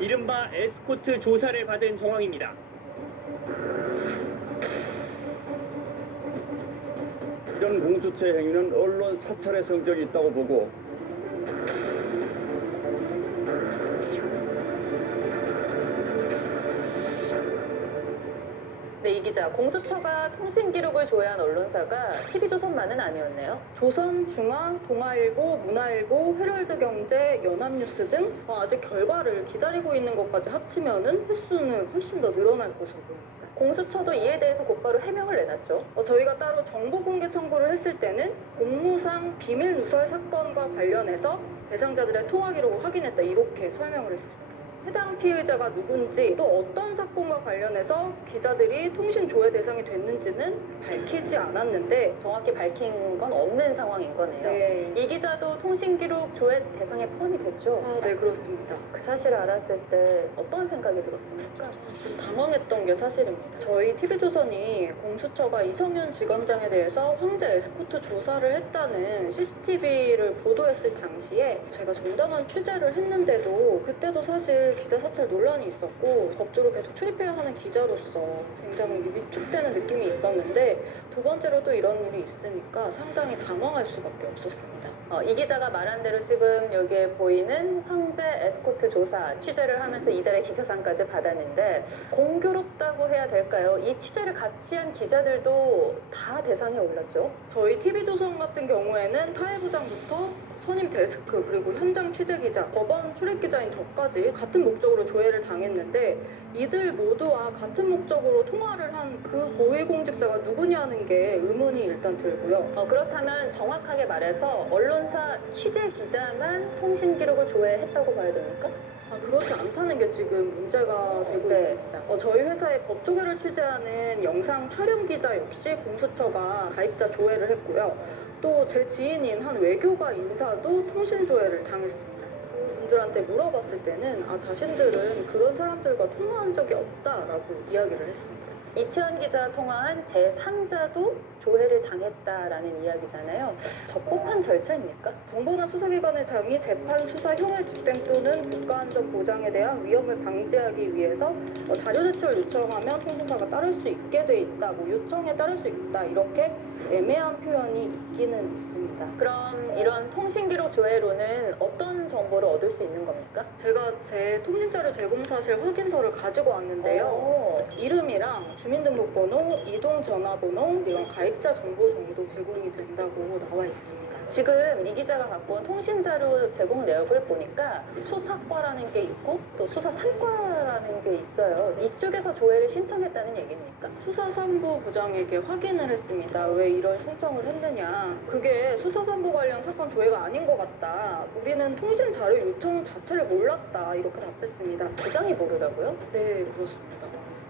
이른바 에스코트 조사를 받은 정황입니다. 이런 공수처의 행위는 언론 사찰의 성격이 있다고 보고 네, 이 기자, 공수처가 통신 기록을 조회한 언론사가 TV조선만은 아니었네요. 조선, 중앙, 동아일보, 문화일보, 헤럴드경제, 연합뉴스 등 아직 결과를 기다리고 있는 것까지 합치면은 횟수는 훨씬 더 늘어날 것으로 보입니다. 공수처도 이에 대해서 곧바로 해명을 내놨죠. 저희가 따로 정보 공개 청구를 했을 때는 업무상 비밀 누설 사건과 관련해서 대상자들의 통화 기록을 확인했다 이렇게 설명을 했습니다. 해당 피의자가 누군지 또 어떤 사건과 관련해서 기자들이 통신 조회 대상이 됐는지는 밝히지 않았는데 정확히 밝힌 건 없는 상황인 거네요. 네. 이 기자도 통신 기록 조회 대상에 포함이 됐죠? 네, 그렇습니다. 그 사실을 알았을 때 어떤 생각이 들었습니까? 좀 당황했던 게 사실입니다. 저희 TV조선이 공수처가 이성윤 지검장에 대해서 황제 에스코트 조사를 했다는 CCTV를 보도했을 당시에 제가 정당한 취재를 했는데도 그때도 사실 기자 사찰 논란이 있었고 법조로 계속 출입해야 하는 기자로서 굉장히 위축되는 느낌이 있었는데 두 번째로 또 이런 일이 있으니까 상당히 당황할 수밖에 없었습니다. 이 기자가 말한 대로 지금 여기에 보이는 황제 에스코트 조사 취재를 하면서 이달의 기자상까지 받았는데 공교롭다고 해야 될까요? 이 취재를 같이 한 기자들도 다 대상에 올랐죠? 저희 TV조선 같은 경우에는 타회부장부터 선임 데스크 그리고 현장 취재기자, 법원 출입기자인 저까지 같은 목적으로 조회를 당했는데 이들 모두와 같은 목적으로 통화를 한 그 고위공직자가 누구냐는 게 의문이 일단 들고요. 그렇다면 정확하게 말해서 언론사 취재기자만 통신 기록을 조회했다고 봐야 됩니까? 그렇지 않다는 게 지금 문제가 되고 있습니다. 저희 회사의 법조계를 취재하는 영상 촬영 기자 역시 공수처가 가입자 조회를 했고요. 또 제 지인인 한 외교가 인사도 통신 조회를 당했습니다. 그분들한테 물어봤을 때는 자신들은 그런 사람들과 통화한 적이 없다라고 이야기를 했습니다. 이채원 기자 통화한 제3자도 조회를 당했다라는 이야기잖아요. 적법한 절차입니까? 정보나 수사기관의 장이 재판 수사 형의 집행 또는 국가안전 보장에 대한 위험을 방지하기 위해서 자료 제출 요청하면 통신사가 따를 수 있게 돼 있다, 요청에 따를 수 있다 이렇게 애매한 표현이 있기는 있습니다. 그럼 이런 통신기록 조회로는 어떤 정보를 얻을 수 있는 겁니까? 제가 제 통신자료 제공 사실 확인서를 가지고 왔는데요. 이름이랑 주민등록번호, 이동전화번호, 이런 가입자 정보 정도 제공이 된다고 나와 있습니다. 지금 이 기자가 갖고 온 통신자료 제공 내역을 보니까 수사과라는 게 있고 또 수사상과라는 게 있어요. 이쪽에서 조회를 신청했다는 얘기입니까? 수사산부 부장에게 확인을 했습니다. 왜 이런 신청을 했느냐. 그게 수사산부 관련 사건 조회가 아닌 것 같다. 우리는 통신자료 요청 자체를 몰랐다. 이렇게 답했습니다. 부장이 모르다고요? 네, 그렇습니다.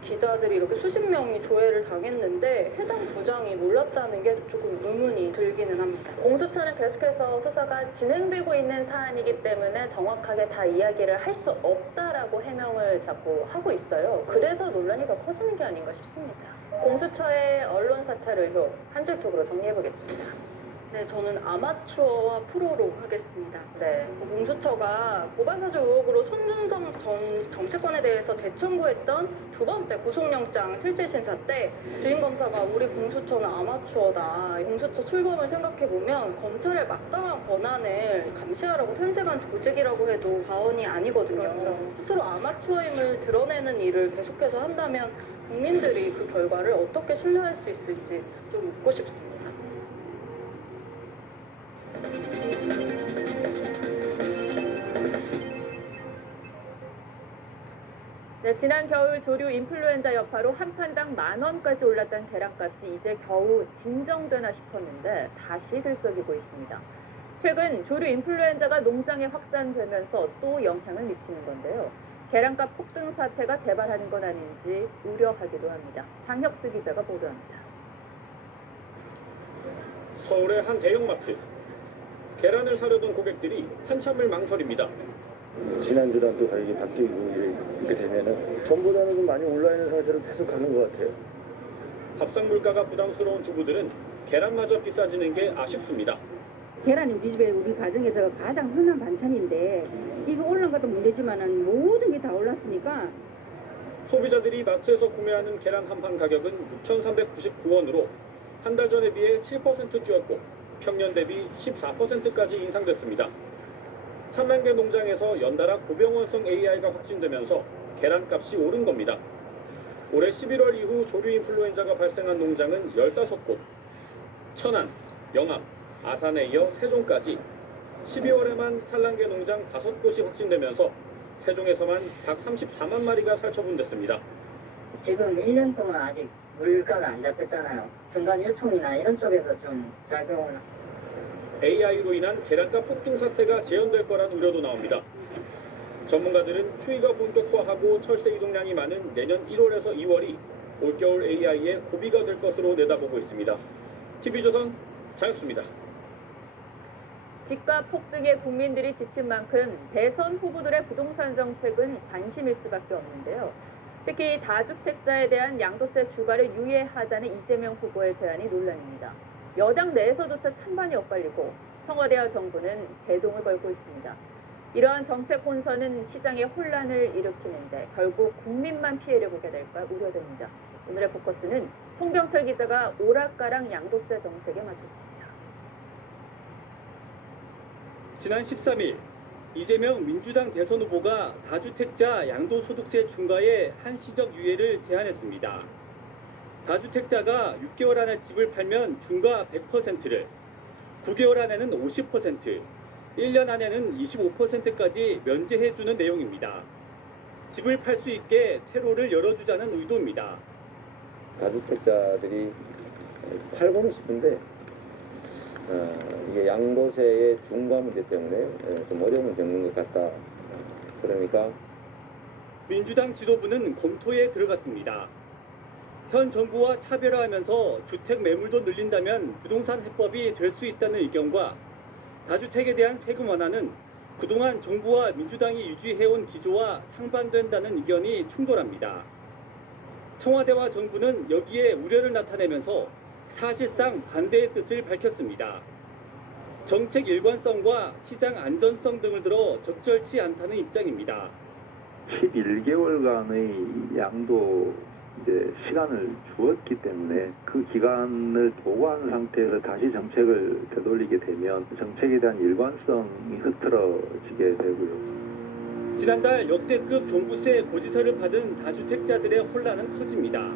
기자들이 이렇게 수십 명이 조회를 당했는데 해당 부장이 몰랐다는 게 조금 의문이 들기는 합니다. 공수처는 계속해서 수사가 진행되고 있는 사안이기 때문에 정확하게 다 이야기를 할 수 없다라고 해명을 자꾸 하고 있어요. 그래서 논란이 더 커지는 게 아닌가 싶습니다. 공수처의 언론 사찰 의혹 한 줄 톡으로 정리해보겠습니다. 네, 저는 아마추어와 프로로 하겠습니다. 네, 공수처가 고발사주 의혹으로 손준성 전 정치권에 대해서 재청구했던 두 번째 구속영장 실질심사 때 주임검사가 우리 공수처는 아마추어다. 공수처 출범을 생각해보면 검찰의 막강한 권한을 감시하라고 탄생한 조직이라고 해도 과언이 아니거든요. 그렇죠. 스스로 아마추어임을 드러내는 일을 계속해서 한다면 국민들이 그 결과를 어떻게 신뢰할 수 있을지 좀 묻고 싶습니다. 네, 지난 겨울 조류 인플루엔자 여파로 한 판당 10,000원까지 올랐던 계란값이 이제 겨우 진정되나 싶었는데 다시 들썩이고 있습니다. 최근 조류 인플루엔자가 농장에 확산되면서 또 영향을 미치는 건데요. 계란값 폭등 사태가 재발하는 건 아닌지 우려하기도 합니다. 장혁수 기자가 보도합니다. 서울의 한 대형마트. 계란을 사려던 고객들이 한참을 망설입니다. 지난주랑 또 가격이 바뀌고 이렇게 되면은 전보다는 좀 많이 올라 있는 상태로 계속 가는 것 같아요. 밥상 물가가 부담스러운 주부들은 계란마저 비싸지는 게 아쉽습니다. 계란이 우리 집에 우리 가정에서 가장 흔한 반찬인데 이거 올라간 것도 문제지만은 모든 게 다 올랐으니까 소비자들이 마트에서 구매하는 계란 한 판 가격은 6,399원으로 한 달 전에 비해 7% 뛰었고 평년 대비 14%까지 인상됐습니다. 산란계 농장에서 연달아 고병원성 AI가 확진되면서 계란값이 오른 겁니다. 올해 11월 이후 조류 인플루엔자가 발생한 농장은 15곳, 천안, 영암, 아산에 이어 세종까지 12월에만 산란계 농장 5곳이 확진되면서 세종에서만 닭 34만 마리가 살처분됐습니다. 지금 1년 동안 아직 물가가 안 잡혔잖아요. 중간 유통이나 이런 쪽에서 좀 작용을. AI로 인한 계란값 폭등 사태가 재현될 거란 우려도 나옵니다. 전문가들은 추위가 본격화하고 철새 이동량이 많은 내년 1월에서 2월이 올겨울 AI의 고비가 될 것으로 내다보고 있습니다. TV조선 장혁수입니다. 집값 폭등에 국민들이 지친 만큼 대선 후보들의 부동산 정책은 관심일 수밖에 없는데요. 특히 다주택자에 대한 양도세 추가를 유예하자는 이재명 후보의 제안이 논란입니다. 여당 내에서조차 찬반이 엇갈리고 청와대와 정부는 제동을 걸고 있습니다. 이러한 정책 혼선은 시장에 혼란을 일으키는데 결국 국민만 피해를 보게 될까 우려됩니다. 오늘의 포커스는 송병철 기자가 오락가락 양도세 정책에 맞췄습니다. 지난 13일 이재명 민주당 대선 후보가 다주택자 양도소득세 중과의 한시적 유예를 제안했습니다. 다주택자가 6개월 안에 집을 팔면 중과 100%를, 9개월 안에는 50%, 1년 안에는 25%까지 면제해주는 내용입니다. 집을 팔 수 있게 퇴로를 열어주자는 의도입니다. 다주택자들이 팔고는 싶은데 이게 양도세의 중과 문제 때문에 좀 어려움을 겪는 것 같다. 그러니까 민주당 지도부는 검토에 들어갔습니다. 현 정부와 차별화하면서 주택 매물도 늘린다면 부동산 해법이 될 수 있다는 의견과 다주택에 대한 세금 완화는 그동안 정부와 민주당이 유지해온 기조와 상반된다는 의견이 충돌합니다. 청와대와 정부는 여기에 우려를 나타내면서 사실상 반대의 뜻을 밝혔습니다. 정책 일관성과 시장 안전성 등을 들어 적절치 않다는 입장입니다. 11개월간의 양도 시간을 주었기 때문에 그 기간을 도구한 상태에서 다시 정책을 되돌리게 되면 정책에 대한 일관성이 흐트러지게 되고요. 지난달 역대급 종부세 고지서를 받은 다주택자들의 혼란은 커집니다.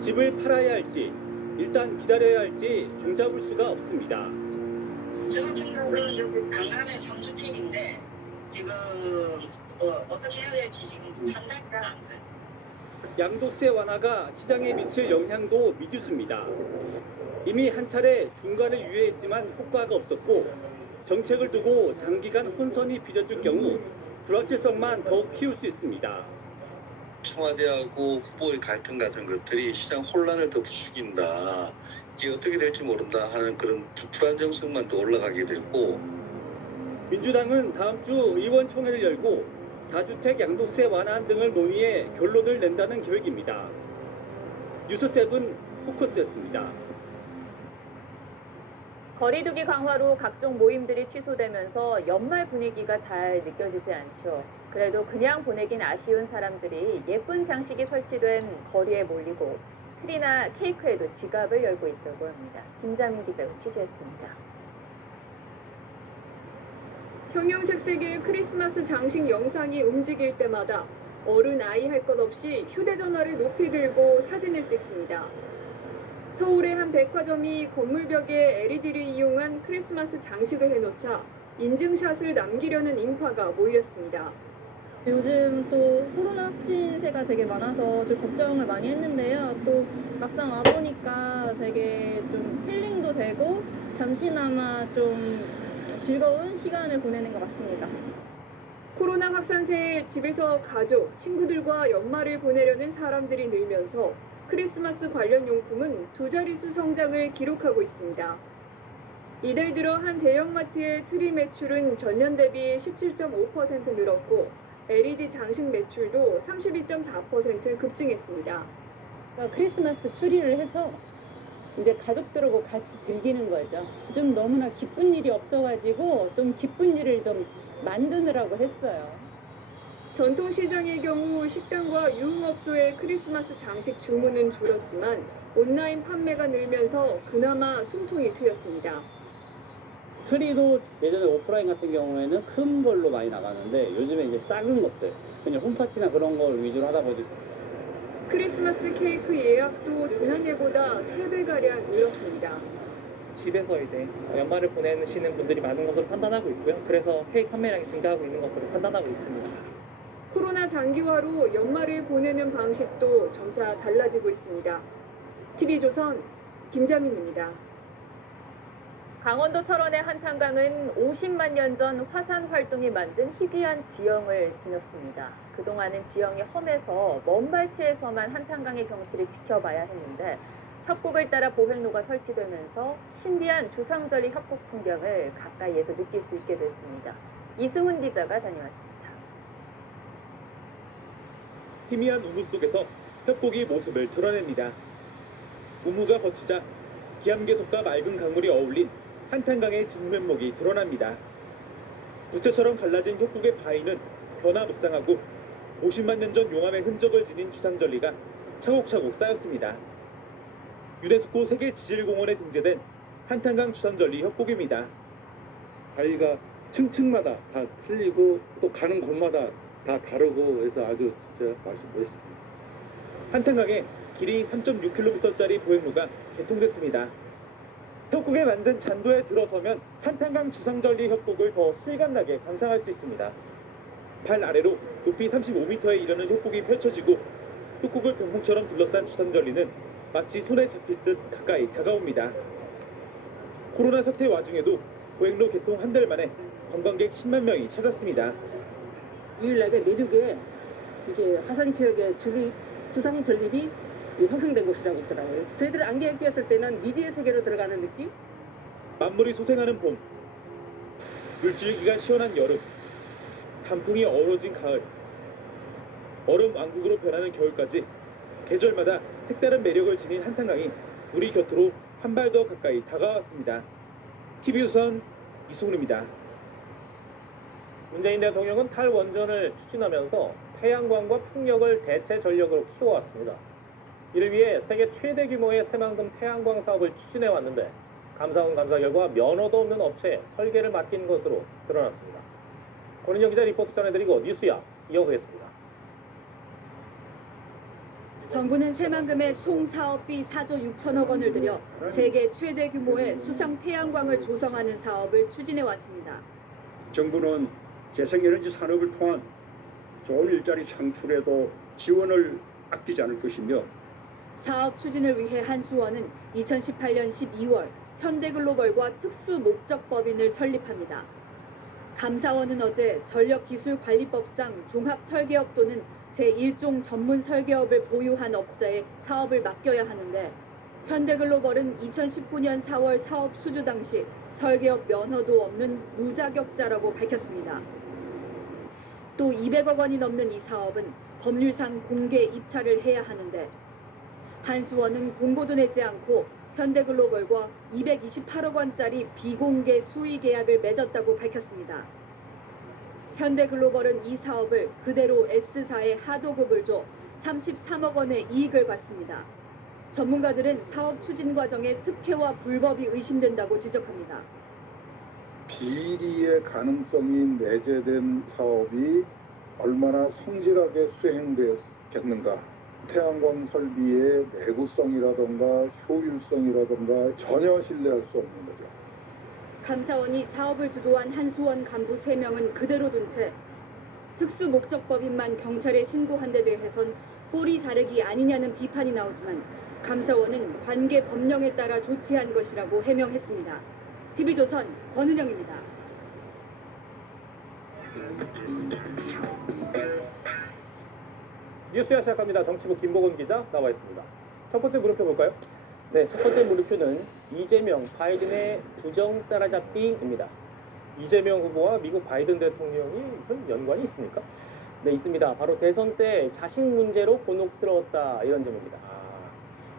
집을 팔아야 할지 일단 기다려야 할지 종잡을 수가 없습니다. 저 같은 경우는 강남의 3주택인데 지금 어떻게 해야 될지 지금 판단이 잘 안 돼요. 양도세 완화가 시장에 미칠 영향도 미지수입니다. 이미 한 차례 중과를 유예했지만 효과가 없었고 정책을 두고 장기간 혼선이 빚어질 경우 불확실성만 더욱 키울 수 있습니다. 청와대하고 후보의 갈등 같은 것들이 시장 혼란을 더 부추긴다. 이게 어떻게 될지 모른다 하는 그런 불안정성만 더 올라가게 되고 민주당은 다음 주 의원총회를 열고 다주택 양도세 완화 등을 논의해 결론을 낸다는 계획입니다. 뉴스7 포커스였습니다. 거리두기 강화로 각종 모임들이 취소되면서 연말 분위기가 잘 느껴지지 않죠. 그래도 그냥 보내긴 아쉬운 사람들이 예쁜 장식이 설치된 거리에 몰리고 트리나 케이크에도 지갑을 열고 있다고 합니다. 김자민 기자가 취재했습니다. 형형색색의 크리스마스 장식 영상이 움직일 때마다 어른 아이 할 것 없이 휴대전화를 높이 들고 사진을 찍습니다. 서울의 한 백화점이 건물 벽에 LED를 이용한 크리스마스 장식을 해놓자 인증샷을 남기려는 인파가 몰렸습니다. 요즘 또 코로나 확진세가 되게 많아서 좀 걱정을 많이 했는데요. 또 막상 와보니까 되게 좀 힐링도 되고 잠시나마 좀 즐거운 시간을 보내는 것 같습니다. 코로나 확산세에 집에서 가족, 친구들과 연말을 보내려는 사람들이 늘면서 크리스마스 관련 용품은 두 자릿수 성장을 기록하고 있습니다. 이달 들어 한 대형마트의 트리 매출은 전년 대비 17.5% 늘었고 LED 장식 매출도 32.4% 급증했습니다. 크리스마스 트리를 해서 이제 가족들하고 같이 즐기는 거죠. 좀 너무나 기쁜 일이 없어가지고 좀 기쁜 일을 좀 만드느라고 했어요. 전통시장의 경우 식당과 유흥업소의 크리스마스 장식 주문은 줄었지만 온라인 판매가 늘면서 그나마 숨통이 트였습니다. 트리도 예전에 오프라인 같은 경우에는 큰 걸로 많이 나가는데 요즘에 이제 작은 것들, 그냥 홈파티나 그런 걸 위주로 하다 보니 크리스마스 케이크 예약도 지난해보다 3배가량 늘었습니다. 집에서 이제 연말을 보내시는 분들이 많은 것으로 판단하고 있고요. 그래서 케이크 판매량이 증가하고 있는 것으로 판단하고 있습니다. 코로나 장기화로 연말을 보내는 방식도 점차 달라지고 있습니다. TV조선 김자민입니다. 강원도 철원의 한탄강은 50만 년 전 화산 활동이 만든 희귀한 지형을 지녔습니다. 그동안은 지형이 험해서 먼 발치에서만 한탄강의 경치를 지켜봐야 했는데 협곡을 따라 보행로가 설치되면서 신비한 주상절리 협곡 풍경을 가까이에서 느낄 수 있게 됐습니다. 이승훈 기자가 다녀왔습니다. 희미한 우무 속에서 협곡이 모습을 드러냅니다. 우무가 거치자 기암괴석과 맑은 강물이 어울린 한탄강의 진면목이 드러납니다. 부채처럼 갈라진 협곡의 바위는 변화무쌍하고 50만 년 전 용암의 흔적을 지닌 주상절리가 차곡차곡 쌓였습니다. 유네스코 세계 지질공원에 등재된 한탄강 주상절리 협곡입니다. 바위가 층층마다 다 틀리고 또 가는 곳마다 다 다르고 해서 아주 진짜 멋있습니다. 한탄강에 길이 3.6km짜리 보행로가 개통됐습니다. 협곡에 만든 잔도에 들어서면 한탄강 주상절리 협곡을 더 실감나게 감상할 수 있습니다. 발 아래로 높이 35m에 이르는 협곡이 펼쳐지고 협곡을 병풍처럼 둘러싼 주상절리는 마치 손에 잡힐 듯 가까이 다가옵니다. 코로나 사태 와중에도 보행로 개통 한 달 만에 관광객 10만 명이 찾았습니다. 유일하게 내륙에 이게 화산 지역의 주상 전립이 형성된 곳이라고 있더라고요. 저희들 안개에 끼었을 때는 미지의 세계로 들어가는 느낌? 만물이 소생하는 봄, 물줄기가 시원한 여름, 단풍이 어우러진 가을, 얼음 왕국으로 변하는 겨울까지 계절마다 색다른 매력을 지닌 한탄강이 우리 곁으로 한 발 더 가까이 다가왔습니다. TV조선 이승훈입니다. 문재인 대통령은 탈원전을 추진하면서 태양광과 풍력을 대체 전력으로 키워왔습니다. 이를 위해 세계 최대 규모의 새만금 태양광 사업을 추진해 왔는데 감사원 감사 결과 면허도 없는 업체에 설계를 맡긴 것으로 드러났습니다. 권은영 기자 리포트 전해드리고 뉴스야 이어가겠습니다. 정부는 새만금에 총 사업비 4조 6천억 원을 들여 세계 최대 규모의 수상 태양광을 조성하는 사업을 추진해 왔습니다. 정부는 재생에너지 산업을 통한 좋은 일자리 창출에도 지원을 아끼지 않을 것이며 사업 추진을 위해 한수원은 2018년 12월 현대글로벌과 특수목적법인을 설립합니다. 감사원은 어제 전력기술관리법상 종합설계업 또는 제1종 전문 설계업을 보유한 업자에 사업을 맡겨야 하는데 현대글로벌은 2019년 4월 사업 수주 당시 설계업 면허도 없는 무자격자라고 밝혔습니다. 또 200억 원이 넘는 이 사업은 법률상 공개 입찰을 해야 하는데 한수원은 공고도 내지 않고 현대글로벌과 228억 원짜리 비공개 수의 계약을 맺었다고 밝혔습니다. 현대글로벌은 이 사업을 그대로 S사에 하도급을 줘 33억 원의 이익을 봤습니다. 전문가들은 사업 추진 과정에 특혜와 불법이 의심된다고 지적합니다. 비리의 가능성이 내재된 사업이 얼마나 성실하게 수행되었겠는가. 태양광 설비의 내구성이라던가 효율성이라던가 전혀 신뢰할 수 없는 거죠. 감사원이 사업을 주도한 한수원 간부 3명은 그대로 둔 채 특수목적법인만 경찰에 신고한 데 대해선 꼬리 자르기 아니냐는 비판이 나오지만 감사원은 관계 법령에 따라 조치한 것이라고 해명했습니다. TV조선 권은영입니다. 뉴스야 시작합니다. 정치부 김보건 기자 나와 있습니다. 첫 번째 물음표 볼까요? 네, 첫 번째 물음표는 이재명, 바이든의 부정 따라잡기입니다. 이재명 후보와 미국 바이든 대통령이 무슨 연관이 있습니까? 네, 있습니다. 바로 대선 때 자식 문제로 곤혹스러웠다 이런 점입니다.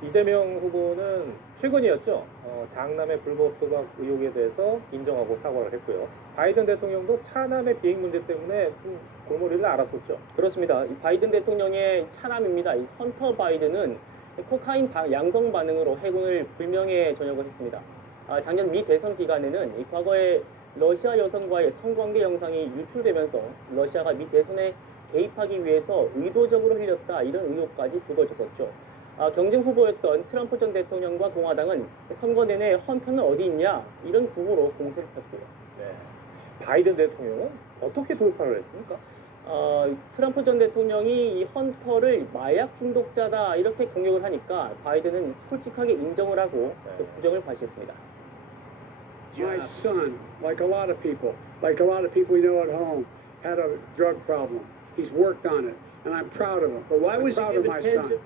이재명 후보는 최근이었죠. 장남의 불법 도박 의혹에 대해서 인정하고 사과를 했고요. 바이든 대통령도 차남의 비행 문제 때문에 좀 골머리를 앓았었죠. 그렇습니다. 이 바이든 대통령의 차남입니다. 이 헌터 바이든은 코카인 양성 반응으로 해군을 불명예 전역을 했습니다. 작년 미 대선 기간에는 이 과거에 러시아 여성과의 성관계 영상이 유출되면서 러시아가 미 대선에 개입하기 위해서 의도적으로 흘렸다 이런 의혹까지 불거졌었죠. 경쟁 후보였던 트럼프 전 대통령과 공화당은 선거 내내 헌터는 어디 있냐 이런 구호로 공세를 폈고요. 네. 바이든 대통령은 어떻게 돌파를 했습니까? 트럼프 전 대통령이 이 헌터를 마약 중독자다 이렇게 공격을 하니까 바이든은 솔직하게 인정을 하고 또 부정을 발시했습니다. My son, like a lot of people we know at home, had a drug problem. He's worked on it, and I'm proud of him. But why I'm was he proud of given my pension? son.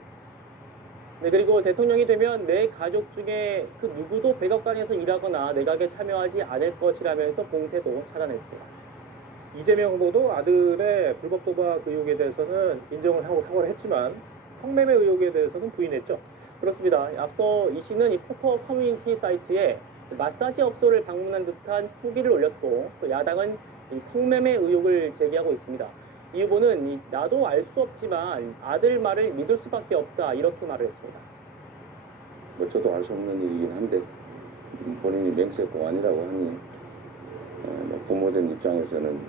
네, 그리고 대통령이 되면 내 가족 중에 그 누구도 백악관에서 일하거나 내각에 참여하지 않을 것이라면서 공세도 차단했습니다. 이재명 후보도 아들의 불법 도박 의혹에 대해서는 인정을 하고 사과를 했지만 성매매 의혹에 대해서는 부인했죠. 그렇습니다. 앞서 이 씨는 이 포커 커뮤니티 사이트에 마사지 업소를 방문한 듯한 후기를 올렸고 또 야당은 이 성매매 의혹을 제기하고 있습니다. 이 후보는 나도 알 수 없지만 아들 말을 믿을 수밖에 없다 이렇게 말을 했습니다. 뭐 저도 알 수 없는 일이긴 한데 본인이 맹세공안이라고 하니 부모된 입장에서는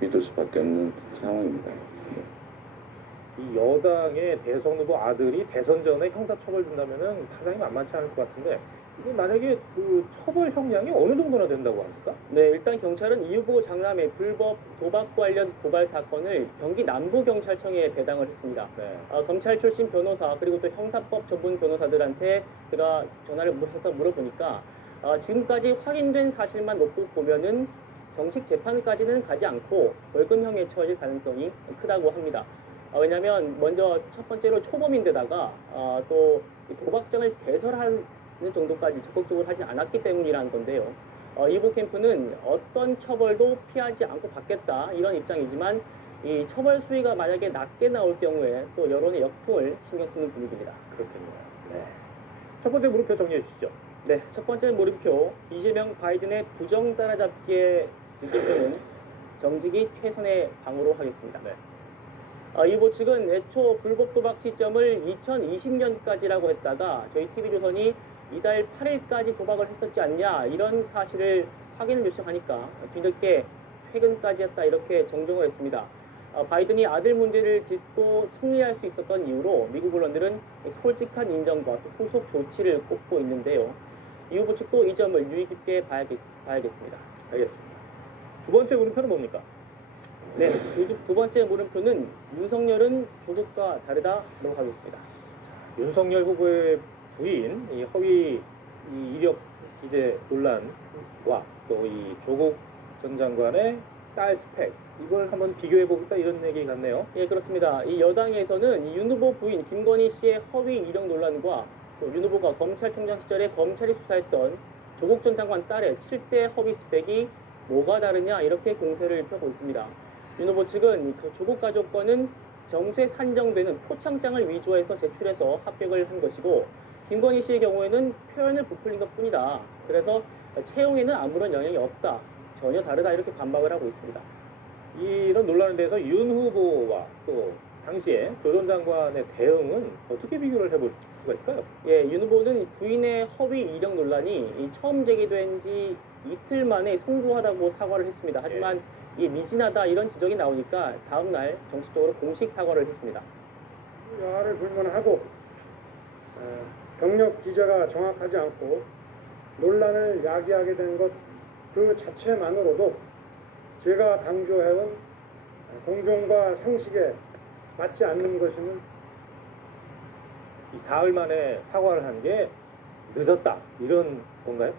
믿을 수밖에 없는 상황입니다. 이 여당의 대선 후보 아들이 대선 전에 형사처벌 준다면은 파장이 만만치 않을 것 같은데 이게 만약에 그 처벌 형량이 어느 정도나 된다고 합니까? 네, 일단 경찰은 이 후보 장남의 불법 도박 관련 고발 사건을 경기 남부경찰청에 배당을 했습니다. 네. 검찰 출신 변호사 그리고 또 형사법 전문 변호사들한테 제가 전화를 해서 물어보니까 지금까지 확인된 사실만 놓고 보면은 정식 재판까지는 가지 않고 벌금형에 처해질 가능성이 크다고 합니다. 왜냐하면 먼저 첫 번째로 초범인데다가 또 도박장을 개설하는 정도까지 적극적으로 하지 않았기 때문이라는 건데요. 이보 캠프는 어떤 처벌도 피하지 않고 받겠다 이런 입장이지만 이 처벌 수위가 만약에 낮게 나올 경우에 또 여론의 역풍을 신경 쓰는 분위기입니다. 그렇군요. 네. 첫 번째 물음표 정리해 주시죠. 네, 첫 번째 물음표 이재명 바이든의 부정 따라잡기의 느낌표는 정직이 최선의 방어로 하겠습니다. 네. 이보 측은 애초 불법 도박 시점을 2020년까지라고 했다가 저희 TV조선이 이달 8일까지 도박을 했었지 않냐 이런 사실을 확인을 요청하니까 뒤늦게 최근까지 했다 이렇게 정정을 했습니다. 바이든이 아들 문제를 딛고 승리할 수 있었던 이유로 미국 언론들은 솔직한 인정과 또 후속 조치를 꼽고 있는데요. 이 후보 측도 이 점을 유의 깊게 봐야겠습니다. 알겠습니다. 두 번째 물음표는 뭡니까? 네, 두 번째 물음표는 윤석열은 조국과 다르다로 하겠습니다. 윤석열 후보의 부인 이 허위 이력 기재 논란과 또 이 조국 전 장관의 딸 스펙 이걸 한번 비교해 보겠다 이런 얘기 같네요. 예, 그렇습니다. 이 여당에서는 윤 후보 부인 김건희 씨의 허위 이력 논란과 또 윤 후보가 검찰총장 시절에 검찰이 수사했던 조국 전 장관 딸의 7대 허위 스펙이 뭐가 다르냐 이렇게 공세를 펴고 있습니다. 윤 후보 측은 그 조국 가족권은 정수에 산정되는 표창장을 위조해서 제출해서 합격을 한 것이고 김건희 씨의 경우에는 표현을 부풀린 것뿐이다. 그래서 채용에는 아무런 영향이 없다. 전혀 다르다 이렇게 반박을 하고 있습니다. 이런 논란에 대해서 윤 후보와 또 당시에 조 전 장관의 대응은 어떻게 비교를 해볼 수가 있을까요? 예, 윤 후보는 부인의 허위 이력 논란이 처음 제기된 지 이틀 만에 송구하다고 사과를 했습니다. 하지만 이 미진하다 이런 지적이 나오니까 다음 날 정식적으로 공식 사과를 했습니다. 여하를 불문하고 경력 기재가 정확하지 않고 논란을 야기하게 된 것 그 자체만으로도 제가 강조해온 공정과 상식에 맞지 않는 것임을 이 사흘 만에 사과를 한 게 늦었다 이런 건가요?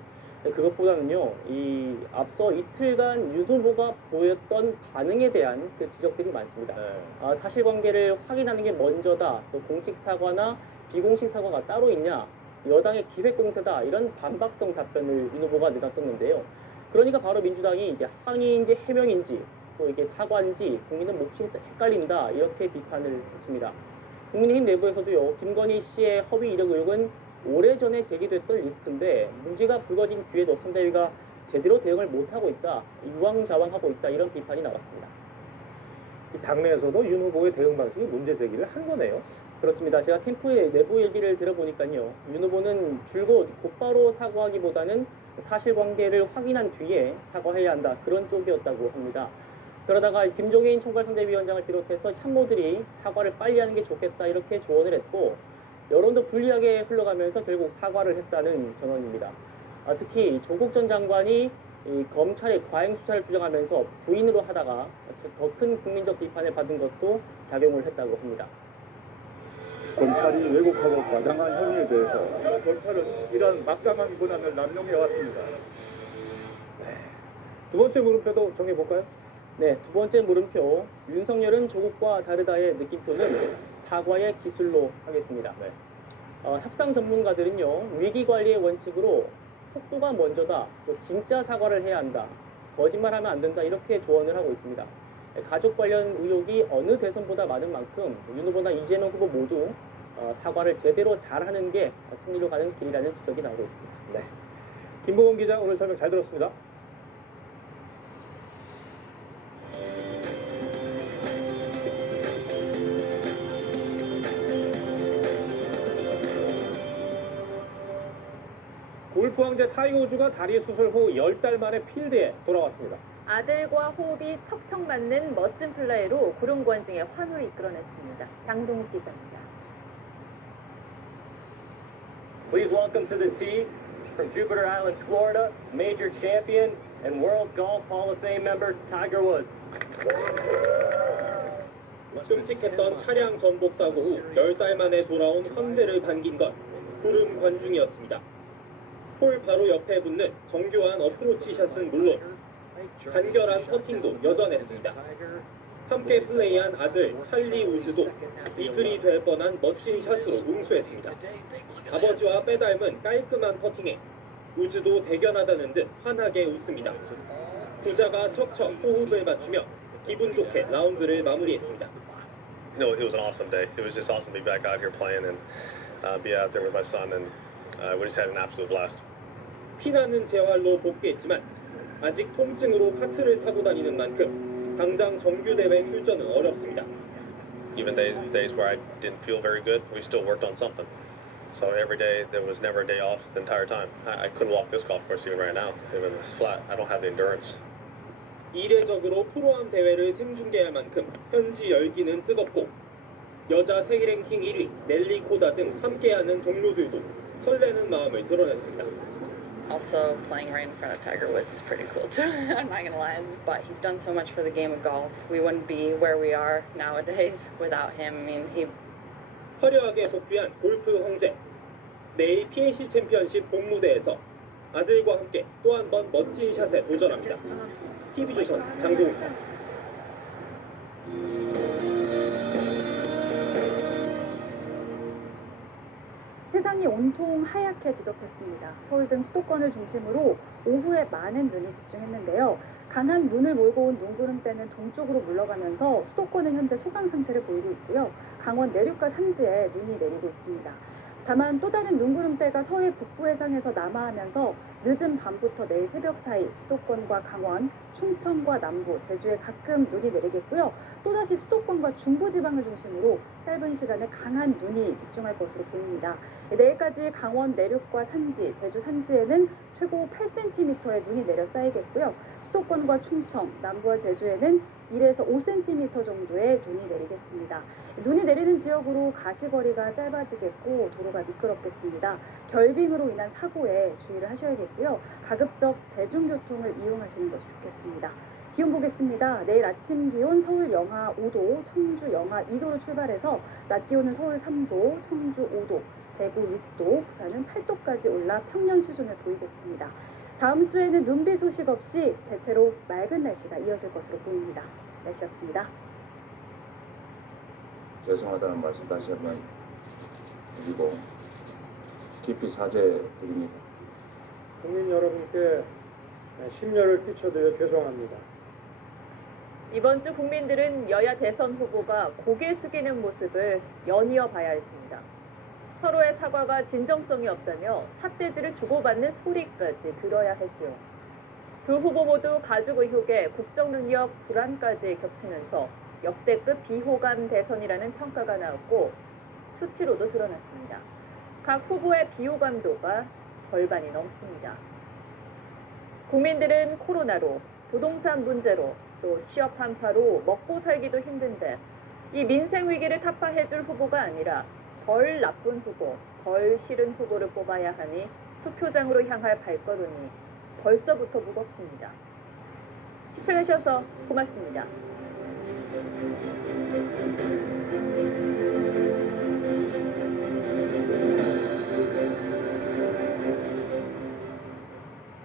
그것보다는요, 이 앞서 이틀간 윤 후보가 보였던 반응에 대한 그 지적들이 많습니다. 사실관계를 확인하는 게 먼저다. 또 공식 사과나 비공식 사과가 따로 있냐? 여당의 기획공세다. 이런 반박성 답변을 윤 후보가 내놨었는데요. 그러니까 바로 민주당이 이제 항의인지 해명인지 또 이게 사과인지 국민은 몹시 헷갈린다. 이렇게 비판을 했습니다. 국민의힘 내부에서도요, 김건희 씨의 허위 이력 의혹은 오래전에 제기됐던 리스크인데 문제가 불거진 뒤에도 선대위가 제대로 대응을 못하고 있다, 유왕좌왕하고 있다 이런 비판이 나왔습니다. 당내에서도 윤 후보의 대응 방식이 문제 제기를 한 거네요. 그렇습니다. 제가 캠프의 내부 얘기를 들어보니까요, 윤 후보는 줄곧 곧바로 사과하기보다는 사실관계를 확인한 뒤에 사과해야 한다 그런 쪽이었다고 합니다. 그러다가 김종인 총괄선대위원장을 비롯해서 참모들이 사과를 빨리 하는 게 좋겠다 이렇게 조언을 했고 여론도 불리하게 흘러가면서 결국 사과를 했다는 전언입니다. 특히 조국 전 장관이 이 검찰의 과잉 수사를 주장하면서 부인으로 하다가 더 큰 국민적 비판을 받은 것도 작용을 했다고 합니다. 검찰이 왜곡하고 과장한 혐의에 대해서 검찰은 이런 막강한 권한을 남용해 왔습니다. 두 번째 물음표도 정해볼까요? 네, 두 번째 물음표. 윤석열은 조국과 다르다의 느낌표는 사과의 기술로 하겠습니다. 협상 전문가들은요, 위기관리의 원칙으로 속도가 먼저다, 또 진짜 사과를 해야 한다, 거짓말하면 안 된다 이렇게 조언을 하고 있습니다. 가족 관련 의혹이 어느 대선보다 많은 만큼 윤 후보나 이재명 후보 모두 사과를 제대로 잘하는 게 승리로 가는 길이라는 지적이 나오고 있습니다. 네, 김보건 기자 오늘 설명 잘 들었습니다. 골프 왕제 타이거 우즈가 다리 수술 후 10달 만에 필드에 돌아왔습니다. 아들과 호흡이 척척 맞는 멋진 플레이로 구름 관중의 환호를 이끌어냈습니다. 장동욱 기자입니다. Please welcome to the tee from Jupiter Island, Florida, major champion and World Golf Hall of Fame member Tiger Woods. 끔찍했던 차량 전복 사고 후 10달 만에 돌아온 황제를 반긴 건 구름 관중이었습니다. 홀 바로 옆에 붙는 정교한 어프로치 샷은 물론 간결한 퍼팅도 여전했습니다. 함께 플레이한 아들 찰리 우즈도 이글이 될 뻔한 멋진 샷으로 응수했습니다. 아버지와 빼닮은 깔끔한 퍼팅에 우즈도 대견하다는 듯 환하게 웃습니다. 부자가 척척 호흡을 맞추며 기분 좋게 라운드를 마무리했습니다. No, it was an awesome day. It was just awesome to be back out here playing and be out there with my son, and we just had an absolute blast. 피나는 재활로 복귀했지만 아직 통증으로 카트를 타고 다니는 만큼 당장 정규 대회 출전은 어렵습니다. Even days where I didn't feel very good, we still worked on something. So every day there was never a day off the entire time. I couldn't walk this golf course even right now. Even it's flat, I don't have the endurance. 이례적으로 프로암 대회를 생중계할 만큼 현지 열기는 뜨겁고 여자 세계 랭킹 1위 넬리 코다 등 함께하는 동료들도 설레는 마음을 드러냈습니다. Also, playing right in front of Tiger Woods is pretty cool too. I'm not gonna lie, but he's done so much for the game of golf. We wouldn't be where we are nowadays without him. I mean, he. 화려하게 복귀한 골프 황제. 내일 PNC 챔피언십 본무대에서 아들과 함께 또 한 번 멋진 샷에 도전합니다. TV조선 장동욱입니다. 세상이 온통 하얗게 뒤덮였습니다. 서울 등 수도권을 중심으로 오후에 많은 눈이 집중했는데요. 강한 눈을 몰고 온 눈구름대는 동쪽으로 물러가면서 수도권은 현재 소강 상태를 보이고 있고요. 강원 내륙과 산지에 눈이 내리고 있습니다. 다만 또 다른 눈구름대가 서해 북부 해상에서 남하하면서 늦은 밤부터 내일 새벽 사이 수도권과 강원, 충청과 남부, 제주에 가끔 눈이 내리겠고요. 또다시 수도권과 중부지방을 중심으로 짧은 시간에 강한 눈이 집중할 것으로 보입니다. 내일까지 강원 내륙과 산지, 제주 산지에는 최고 8cm의 눈이 내려 쌓이겠고요. 수도권과 충청, 남부와 제주에는 1에서 5cm 정도의 눈이 내리겠습니다. 눈이 내리는 지역으로 가시거리가 짧아지겠고 도로가 미끄럽겠습니다. 결빙으로 인한 사고에 주의를 하셔야겠고요. 가급적 대중교통을 이용하시는 것이 좋겠습니다. 기온 보겠습니다. 내일 아침 기온 서울 영하 5도, 청주 영하 2도로 출발해서 낮 기온은 서울 3도, 청주 5도, 대구 6도, 부산은 8도까지 올라 평년 수준을 보이겠습니다. 다음 주에는 눈비 소식 없이 대체로 맑은 날씨가 이어질 것으로 보입니다. 날씨였습니다. 죄송하다는 말씀 다시 한번 드리고 깊이 사죄드립니다. 국민 여러분께 심려를 끼쳐드려 죄송합니다. 이번 주 국민들은 여야 대선 후보가 고개 숙이는 모습을 연이어 봐야 했습니다. 서로의 사과가 진정성이 없다며 삿대질을 주고받는 소리까지 들어야 했죠. 두 후보 모두 가족 의혹에 국정 능력 불안까지 겹치면서 역대급 비호감 대선이라는 평가가 나왔고 수치로도 드러났습니다. 각 후보의 비호감도가 절반이 넘습니다. 국민들은 코로나로, 부동산 문제로, 또 취업 한파로 먹고 살기도 힘든데 이 민생 위기를 타파해줄 후보가 아니라 덜 나쁜 후보, 덜 싫은 후보를 뽑아야 하니 투표장으로 향할 발걸음이 벌써부터 무겁습니다. 시청해주셔서 고맙습니다.